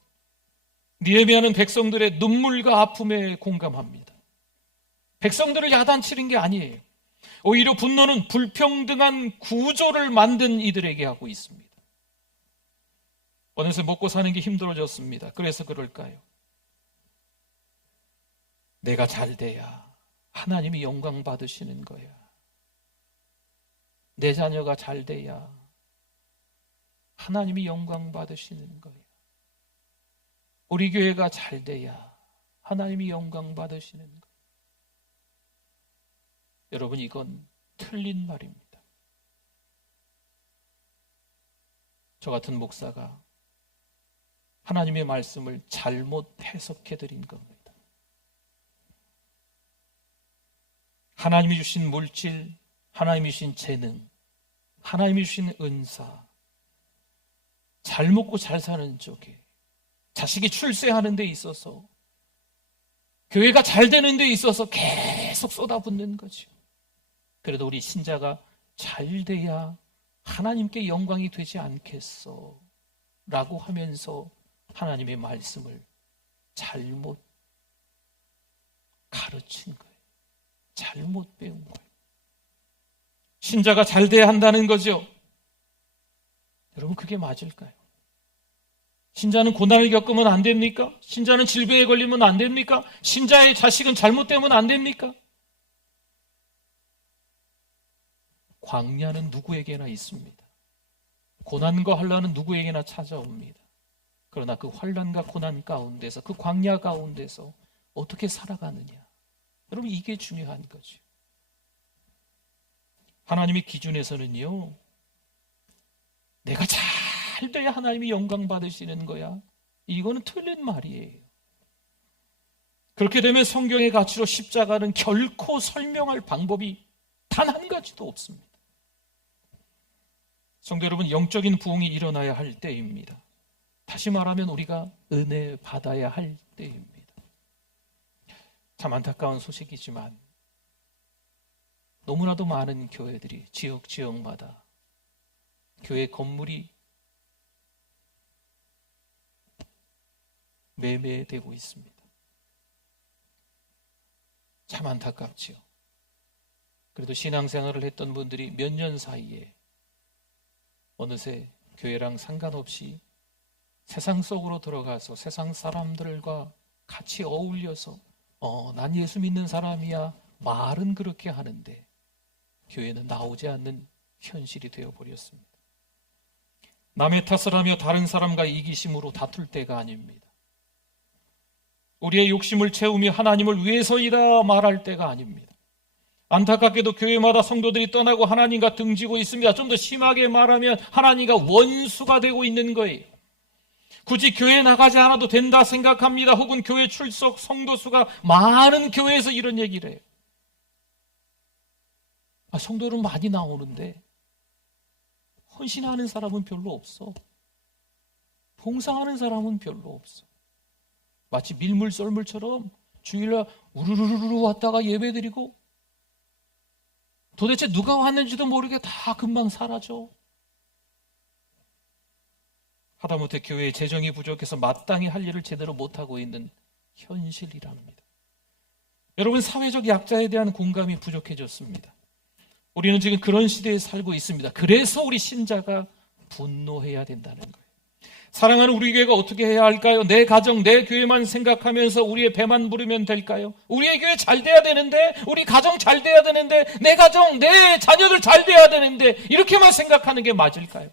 느헤미야는 백성들의 눈물과 아픔에 공감합니다. 백성들을 야단치는 게 아니에요. 오히려 분노는 불평등한 구조를 만든 이들에게 하고 있습니다. 어느새 먹고 사는 게 힘들어졌습니다. 그래서 그럴까요? 내가 잘 돼야 하나님이 영광 받으시는 거야. 내 자녀가 잘 돼야 하나님이 영광 받으시는 거야. 우리 교회가 잘 돼야 하나님이 영광 받으시는 거야. 여러분, 이건 틀린 말입니다. 저 같은 목사가 하나님의 말씀을 잘못 해석해 드린 겁니다. 하나님이 주신 물질, 하나님이 주신 재능, 하나님이 주신 은사, 잘 먹고 잘 사는 쪽에, 자식이 출세하는 데 있어서, 교회가 잘 되는 데 있어서 계속 쏟아붓는 거죠. 그래도 우리 신자가 잘 돼야 하나님께 영광이 되지 않겠어 라고 하면서 하나님의 말씀을 잘못 가르친 거예요. 잘못 배운 거예요. 신자가 잘 돼야 한다는 거죠. 여러분, 그게 맞을까요? 신자는 고난을 겪으면 안 됩니까? 신자는 질병에 걸리면 안 됩니까? 신자의 자식은 잘못되면 안 됩니까? 광야는 누구에게나 있습니다. 고난과 환난은 누구에게나 찾아옵니다. 그러나 그 환난과 고난 가운데서, 그 광야 가운데서 어떻게 살아가느냐, 여러분, 이게 중요한 거죠. 하나님의 기준에서는요, 내가 잘 잘 돼야 하나님이 영광 받으시는 거야. 이거는 틀린 말이에요. 그렇게 되면 성경의 가치로 십자가는 결코 설명할 방법이 단 한 가지도 없습니다. 성도 여러분, 영적인 부흥이 일어나야 할 때입니다. 다시 말하면 우리가 은혜 받아야 할 때입니다. 참 안타까운 소식이지만 너무나도 많은 교회들이 지역마다 교회 건물이 매매되고 있습니다. 참 안타깝지요. 그래도 신앙생활을 했던 분들이 몇 년 사이에 어느새 교회랑 상관없이 세상 속으로 들어가서 세상 사람들과 같이 어울려서 난 예수 믿는 사람이야 말은 그렇게 하는데 교회는 나오지 않는 현실이 되어버렸습니다. 남의 탓을 하며 다른 사람과 이기심으로 다툴 때가 아닙니다. 우리의 욕심을 채우며 하나님을 위해서이다 말할 때가 아닙니다. 안타깝게도 교회마다 성도들이 떠나고 하나님과 등지고 있습니다. 좀 더 심하게 말하면 하나님과 원수가 되고 있는 거예요. 굳이 교회 나가지 않아도 된다 생각합니다. 혹은 교회 출석 성도 수가 많은 교회에서 이런 얘기를 해요. 성도는 많이 나오는데 헌신하는 사람은 별로 없어. 봉사하는 사람은 별로 없어. 마치 밀물 썰물처럼 주일날 우르르르 왔다가 예배드리고 도대체 누가 왔는지도 모르게 다 금방 사라져. 하다못해 교회의 재정이 부족해서 마땅히 할 일을 제대로 못하고 있는 현실이랍니다. 여러분, 사회적 약자에 대한 공감이 부족해졌습니다. 우리는 지금 그런 시대에 살고 있습니다. 그래서 우리 신자가 분노해야 된다는 거예요. 사랑하는 우리 교회가 어떻게 해야 할까요? 내 가정, 내 교회만 생각하면서 우리의 배만 부르면 될까요? 우리의 교회 잘 돼야 되는데, 우리 가정 잘 돼야 되는데, 내 가정, 내 자녀들 잘 돼야 되는데, 이렇게만 생각하는 게 맞을까요?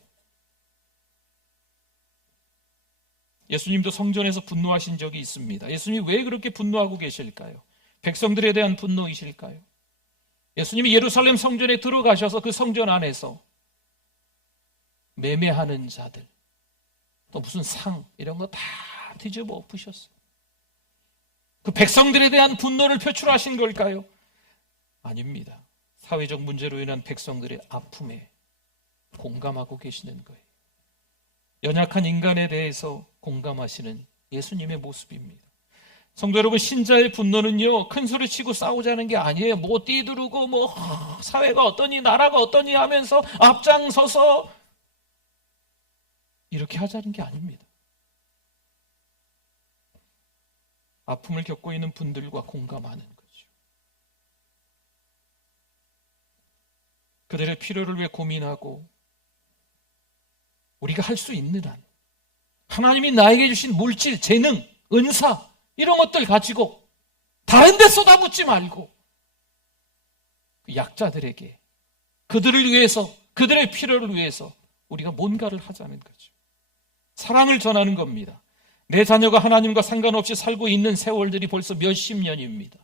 예수님도 성전에서 분노하신 적이 있습니다. 예수님이 왜 그렇게 분노하고 계실까요? 백성들에 대한 분노이실까요? 예수님이 예루살렘 성전에 들어가셔서 그 성전 안에서 매매하는 자들, 또 무슨 상 이런 거 다 뒤집어 엎으셨어요. 그 백성들에 대한 분노를 표출하신 걸까요? 아닙니다. 사회적 문제로 인한 백성들의 아픔에 공감하고 계시는 거예요. 연약한 인간에 대해서 공감하시는 예수님의 모습입니다. 성도 여러분, 신자의 분노는요, 큰 소리 치고 싸우자는 게 아니에요. 뭐 뛰두르고 사회가 어떠니 나라가 어떠니 하면서 앞장서서 이렇게 하자는 게 아닙니다. 아픔을 겪고 있는 분들과 공감하는 거죠. 그들의 필요를 위해 고민하고 우리가 할 수 있는 한 하나님이 나에게 주신 물질, 재능, 은사 이런 것들 가지고 다른 데 쏟아붓지 말고 그 약자들에게 그들을 위해서, 그들의 필요를 위해서 우리가 뭔가를 하자는 거죠. 사랑을 전하는 겁니다. 내 자녀가 하나님과 상관없이 살고 있는 세월들이 벌써 몇십 년입니다.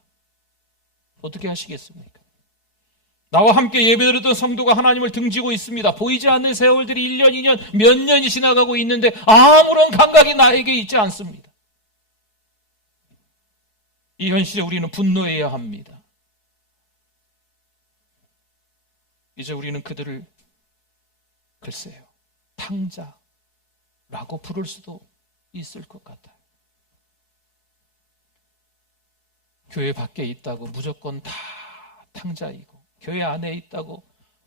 어떻게 하시겠습니까? 나와 함께 예배드렸던 성도가 하나님을 등지고 있습니다. 보이지 않는 세월들이 1년, 2년, 몇 년이 지나가고 있는데 아무런 감각이 나에게 있지 않습니다. 이 현실에 우리는 분노해야 합니다. 이제 우리는 그들을 글쎄요, 탕자라고 부를 수도 있을 것 같아요. 교회 밖에 있다고 무조건 다 탕자이고 교회 안에 있다고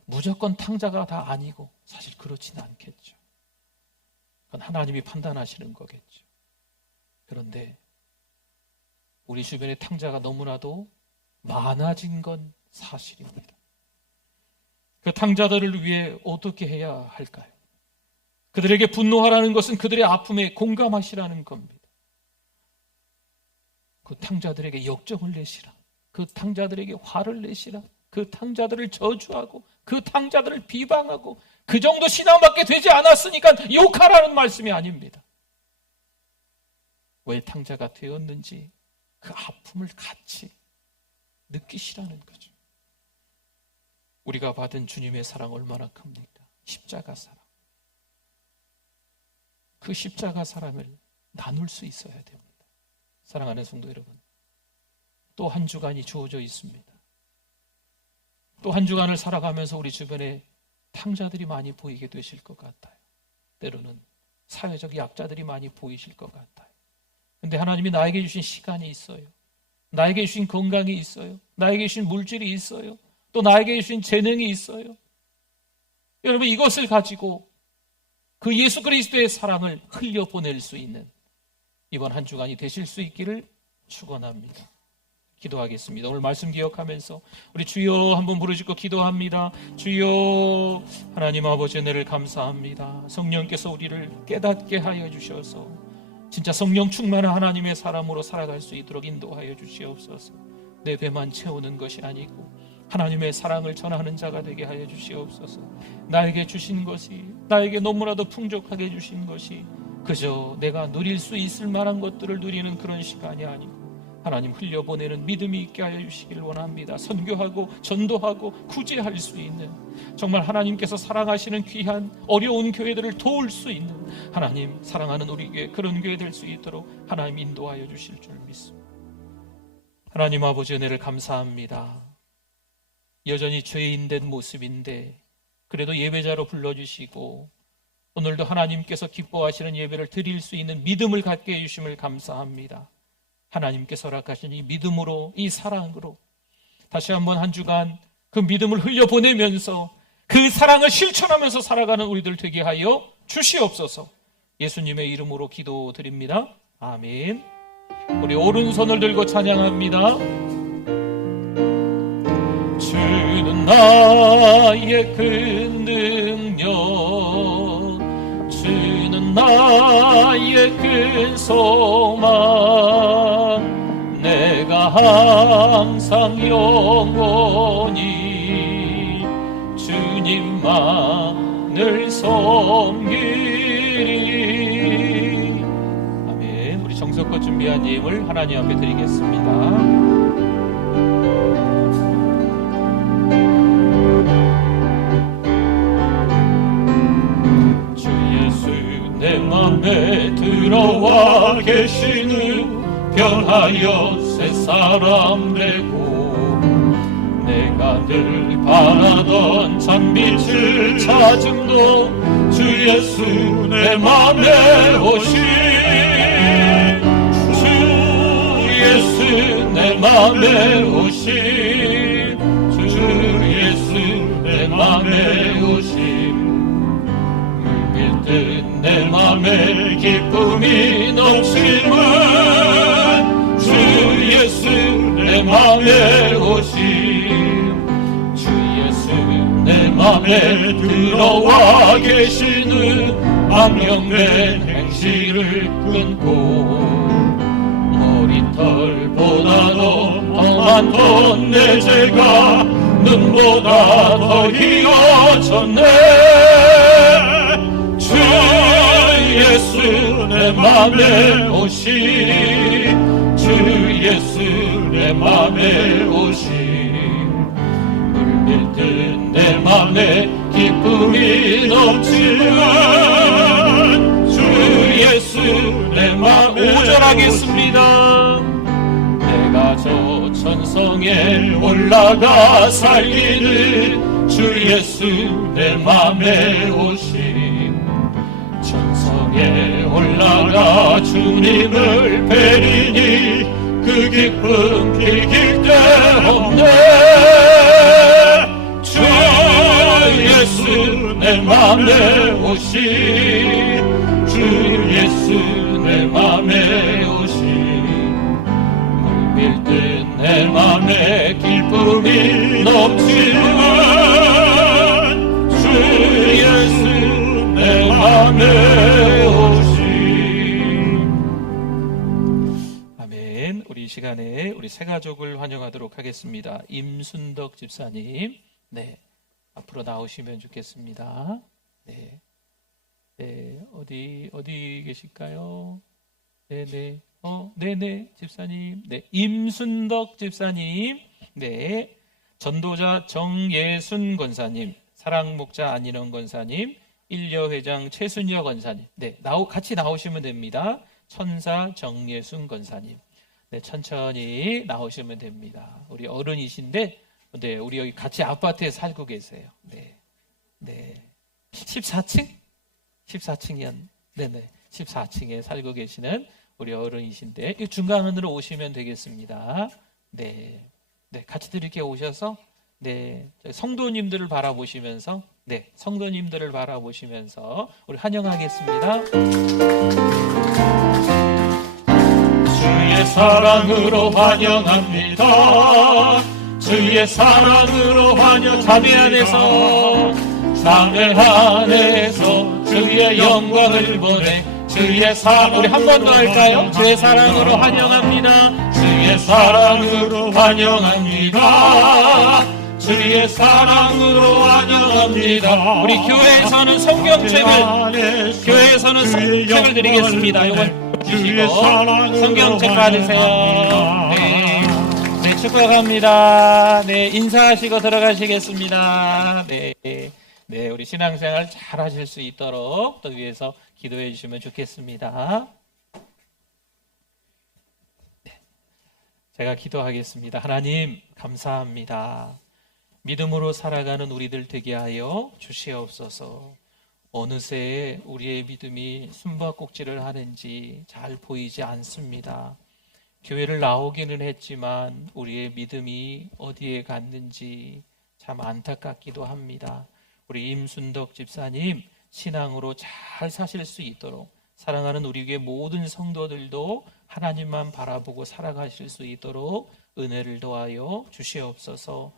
무조건 탕자가 다 아니고 사실 그렇지는 않겠죠. 그건 하나님이 판단하시는 거겠죠. 그런데 우리 주변에 탕자가 너무나도 많아진 건 사실입니다. 그 탕자들을 위해 어떻게 해야 할까요? 그들에게 분노하라는 것은 그들의 아픔에 공감하시라는 겁니다. 그 탕자들에게 역정을 내시라. 그 탕자들에게 화를 내시라. 그 탕자들을 저주하고 그 탕자들을 비방하고 그 정도 신앙밖에 되지 않았으니까 욕하라는 말씀이 아닙니다. 왜 탕자가 되었는지 그 아픔을 같이 느끼시라는 거죠. 우리가 받은 주님의 사랑 얼마나 큽니까? 십자가 사랑. 그 십자가 사랑을 나눌 수 있어야 됩니다. 사랑하는 성도 여러분, 또 한 주간이 주어져 있습니다. 또 한 주간을 살아가면서 우리 주변에 탕자들이 많이 보이게 되실 것 같아요. 때로는 사회적 약자들이 많이 보이실 것 같아요. 근데 하나님이 나에게 주신 시간이 있어요. 나에게 주신 건강이 있어요. 나에게 주신 물질이 있어요. 또 나에게 주신 재능이 있어요. 여러분, 이것을 가지고 그 예수 그리스도의 사랑을 흘려보낼 수 있는 이번 한 주간이 되실 수 있기를 축원합니다. 기도하겠습니다. 오늘 말씀 기억하면서 우리 주여 한번 부르짖고 기도합니다. 주여, 하나님 아버지 은혜를 감사합니다. 성령께서 우리를 깨닫게 하여 주셔서 진짜 성령 충만한 하나님의 사람으로 살아갈 수 있도록 인도하여 주시옵소서. 내 배만 채우는 것이 아니고 하나님의 사랑을 전하는 자가 되게 하여 주시옵소서. 나에게 주신 것이, 나에게 너무나도 풍족하게 주신 것이 그저 내가 누릴 수 있을 만한 것들을 누리는 그런 시간이 아니고 하나님 흘려보내는 믿음이 있게 하여 주시길 원합니다. 선교하고 전도하고 구제할 수 있는, 정말 하나님께서 사랑하시는 귀한 어려운 교회들을 도울 수 있는 하나님 사랑하는 우리 교회, 그런 교회 될 수 있도록 하나님 인도하여 주실 줄 믿습니다. 하나님 아버지 은혜를 감사합니다. 여전히 죄인된 모습인데 그래도 예배자로 불러주시고 오늘도 하나님께서 기뻐하시는 예배를 드릴 수 있는 믿음을 갖게 해주심을 감사합니다. 하나님께서 허락하신 이 믿음으로, 이 사랑으로 다시 한번 한 주간 그 믿음을 흘려보내면서 그 사랑을 실천하면서 살아가는 우리들 되게 하여 주시옵소서. 예수님의 이름으로 기도드립니다. 아멘. 우리 오른손을 들고 찬양합니다. 주는 나의 그 능력, 주는 나의 큰 소망, 내가 항상 영원히 주님만을 섬기리. 아멘. 우리 정성껏 준비한 예물 하나님 앞에 드리겠습니다. 내 맘에 들어와 계시는 변하여 새 사람 되고 내가 늘 바라던 참빛을 찾음도 주 예수 내 맘에 오신 주 예수 내 맘에 오신 주 예수 내 맘에 오신 내 맘에 기쁨이 넘치는 주 예수 내 맘에 오신 주 예수 내 맘에 들어와 계시는 악령된 행실을 끊고 머리털보다도 더 많던 내 죄가 눈보다 더 희어졌네. 주 예수 내 맘에 오신 주 예수 내 맘에 오신 물밀듯 내 맘에 기쁨이 넘치는 주 예수 내 맘에 오전하겠습니다. 내가 저 천성에 올라가 살기는 주 예수 내 맘에 오신 천성에 올라가 주님을 뵈리니 그 기쁨 이길 데 없네. 주 예수 내 맘에 오신 주 예수 내 맘에 오신 물밀듯 내 맘에 기쁨이 넘치는 주 예수 내 맘에 오신. 아멘. 우리 이 시간에 우리 새 가족을 환영하도록 하겠습니다. 임순덕 집사님, 네, 앞으로 나오시면 좋겠습니다. 네, 네, 어디 계실까요? 네네, 네네, 집사님, 네, 임순덕 집사님, 네, 전도자 정예순 권사님, 사랑목자 안인원 권사님, 1녀회장 최순여 권사님, 네, 같이 나오시면 됩니다. 천사 정예순 권사님, 네, 천천히 나오시면 됩니다. 우리 어른이신데, 네, 우리 여기 같이 아파트에 살고 계세요. 네, 네, 14층? 14층이었, 네네, 14층에 살고 계시는 우리 어른이신데, 이 중간으로 오시면 되겠습니다. 네, 네, 같이 이렇게 오셔서, 네, 성도님들을 바라보시면서, 네, 성도님들을 바라보시면서 우리 환영하겠습니다. 주의 사랑으로 환영합니다. 주의 사랑으로 자매 안에서 주의 영광을 보내 주의 사랑, 우리 한 번 더 할까요? 주의 사랑으로 환영합니다. 주의 사랑으로 환영합니다. 주의 사랑으로 환영합니다. 우리 교회에서는 성경책을 드리겠습니다. 이걸 주시고 성경책 받으세요. 네, 네, 축복합니다. 네, 인사하시고 들어가시겠습니다. 네, 네, 우리 신앙생활 잘 하실 수 있도록 또 위해서 기도해 주시면 좋겠습니다. 네, 제가 기도하겠습니다. 하나님, 감사합니다. 믿음으로 살아가는 우리들 되게 하여 주시옵소서. 어느새 우리의 믿음이 숨바꼭질을 하는지 잘 보이지 않습니다. 교회를 나오기는 했지만 우리의 믿음이 어디에 갔는지 참 안타깝기도 합니다. 우리 임순덕 집사님, 신앙으로 잘 사실 수 있도록, 사랑하는 우리 교회 모든 성도들도 하나님만 바라보고 살아가실 수 있도록 은혜를 더하여 주시옵소서.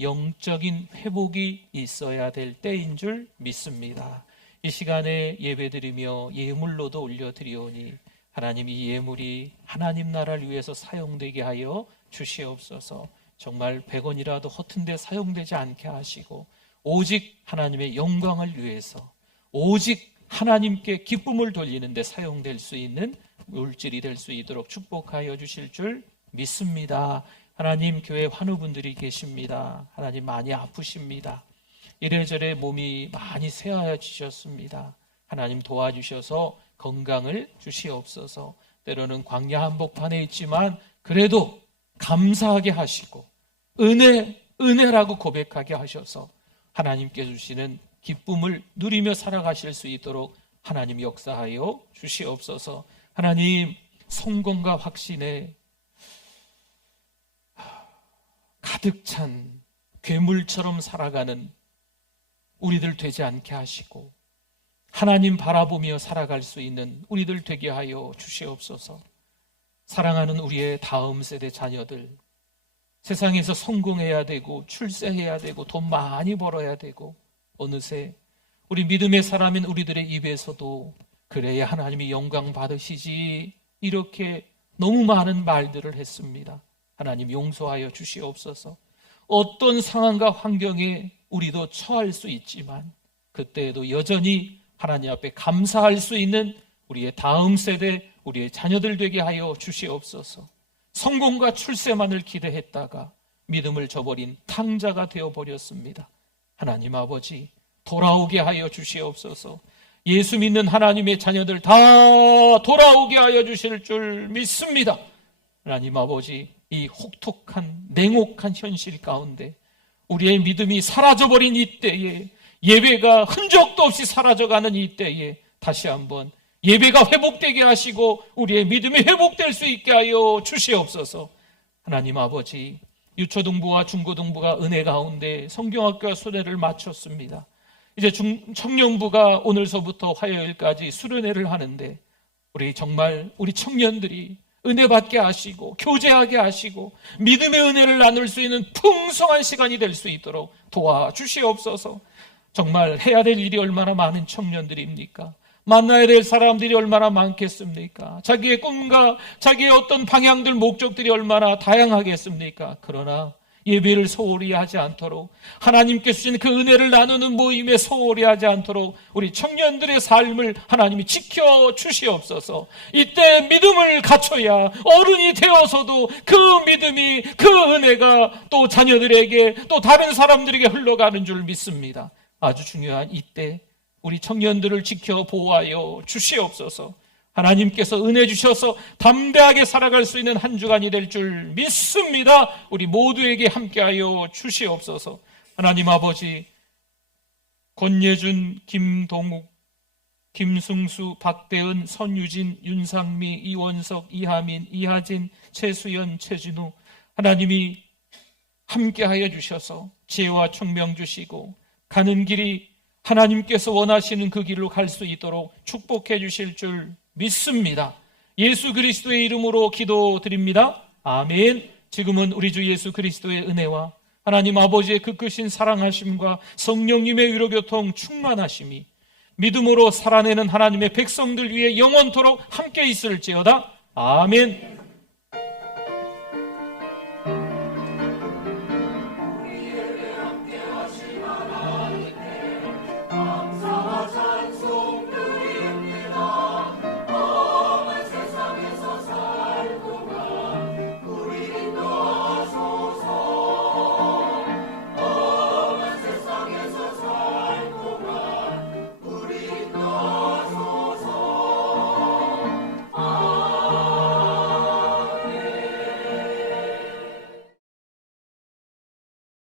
영적인 회복이 있어야 될 때인 줄 믿습니다. 이 시간에 예배드리며 예물로도 올려드리오니 하나님, 이 예물이 하나님 나라를 위해서 사용되게 하여 주시옵소서. 정말 100원이라도 허튼 데 사용되지 않게 하시고 오직 하나님의 영광을 위해서, 오직 하나님께 기쁨을 돌리는 데 사용될 수 있는 물질이 될 수 있도록 축복하여 주실 줄 믿습니다. 하나님, 교회 환우분들이 계십니다. 하나님, 많이 아프십니다. 이래저래 몸이 많이 쇠하여지셨습니다. 하나님, 도와주셔서 건강을 주시옵소서. 때로는 광야 한복판에 있지만 그래도 감사하게 하시고 은혜라고 고백하게 하셔서 하나님께 주시는 기쁨을 누리며 살아가실 수 있도록 하나님 역사하여 주시옵소서. 하나님, 성공과 확신에 가득 찬 괴물처럼 살아가는 우리들 되지 않게 하시고 하나님 바라보며 살아갈 수 있는 우리들 되게 하여 주시옵소서. 사랑하는 우리의 다음 세대 자녀들, 세상에서 성공해야 되고 출세해야 되고 돈 많이 벌어야 되고, 어느새 우리 믿음의 사람인 우리들의 입에서도 그래야 하나님이 영광 받으시지, 이렇게 너무 많은 말들을 했습니다. 하나님, 용서하여 주시옵소서. 어떤 상황과 환경에 우리도 처할 수 있지만 그때에도 여전히 하나님 앞에 감사할 수 있는 우리의 다음 세대, 우리의 자녀들 되게 하여 주시옵소서. 성공과 출세만을 기대했다가 믿음을 저버린 탕자가 되어버렸습니다. 하나님 아버지, 돌아오게 하여 주시옵소서. 예수 믿는 하나님의 자녀들 다 돌아오게 하여 주실 줄 믿습니다. 하나님 아버지, 이 혹독한 냉혹한 현실 가운데 우리의 믿음이 사라져버린 이때에, 예배가 흔적도 없이 사라져가는 이때에 다시 한번 예배가 회복되게 하시고 우리의 믿음이 회복될 수 있게 하여 주시옵소서. 하나님 아버지, 유초등부와 중고등부가 은혜 가운데 성경학교와 수련회를 마쳤습니다. 이제 청년부가 오늘서부터 화요일까지 수련회를 하는데 정말 우리 청년들이 은혜 받게 하시고 교제하게 하시고 믿음의 은혜를 나눌 수 있는 풍성한 시간이 될 수 있도록 도와주시옵소서. 정말 해야 될 일이 얼마나 많은 청년들입니까? 만나야 될 사람들이 얼마나 많겠습니까? 자기의 꿈과 자기의 어떤 방향들, 목적들이 얼마나 다양하겠습니까? 그러나 예배를 소홀히 하지 않도록, 하나님께서 주신 그 은혜를 나누는 모임에 소홀히 하지 않도록 우리 청년들의 삶을 하나님이 지켜주시옵소서. 이때 믿음을 갖춰야 어른이 되어서도 그 믿음이, 그 은혜가 또 자녀들에게, 또 다른 사람들에게 흘러가는 줄 믿습니다. 아주 중요한 이때 우리 청년들을 지켜 보호하여 주시옵소서. 하나님께서 은혜 주셔서 담대하게 살아갈 수 있는 한 주간이 될 줄 믿습니다. 우리 모두에게 함께하여 주시옵소서. 하나님 아버지, 권예준, 김동욱, 김승수, 박대은, 선유진, 윤상미, 이원석, 이하민, 이하진, 최수연, 최진우, 하나님이 함께하여 주셔서 지혜와 총명 주시고 가는 길이 하나님께서 원하시는 그 길로 갈 수 있도록 축복해 주실 줄 믿습니다. 예수 그리스도의 이름으로 기도드립니다. 아멘. 지금은 우리 주 예수 그리스도의 은혜와 하나님 아버지의 그 크신 사랑하심과 성령님의 위로교통 충만하심이 믿음으로 살아내는 하나님의 백성들 위해 영원토록 함께 있을지어다. 아멘.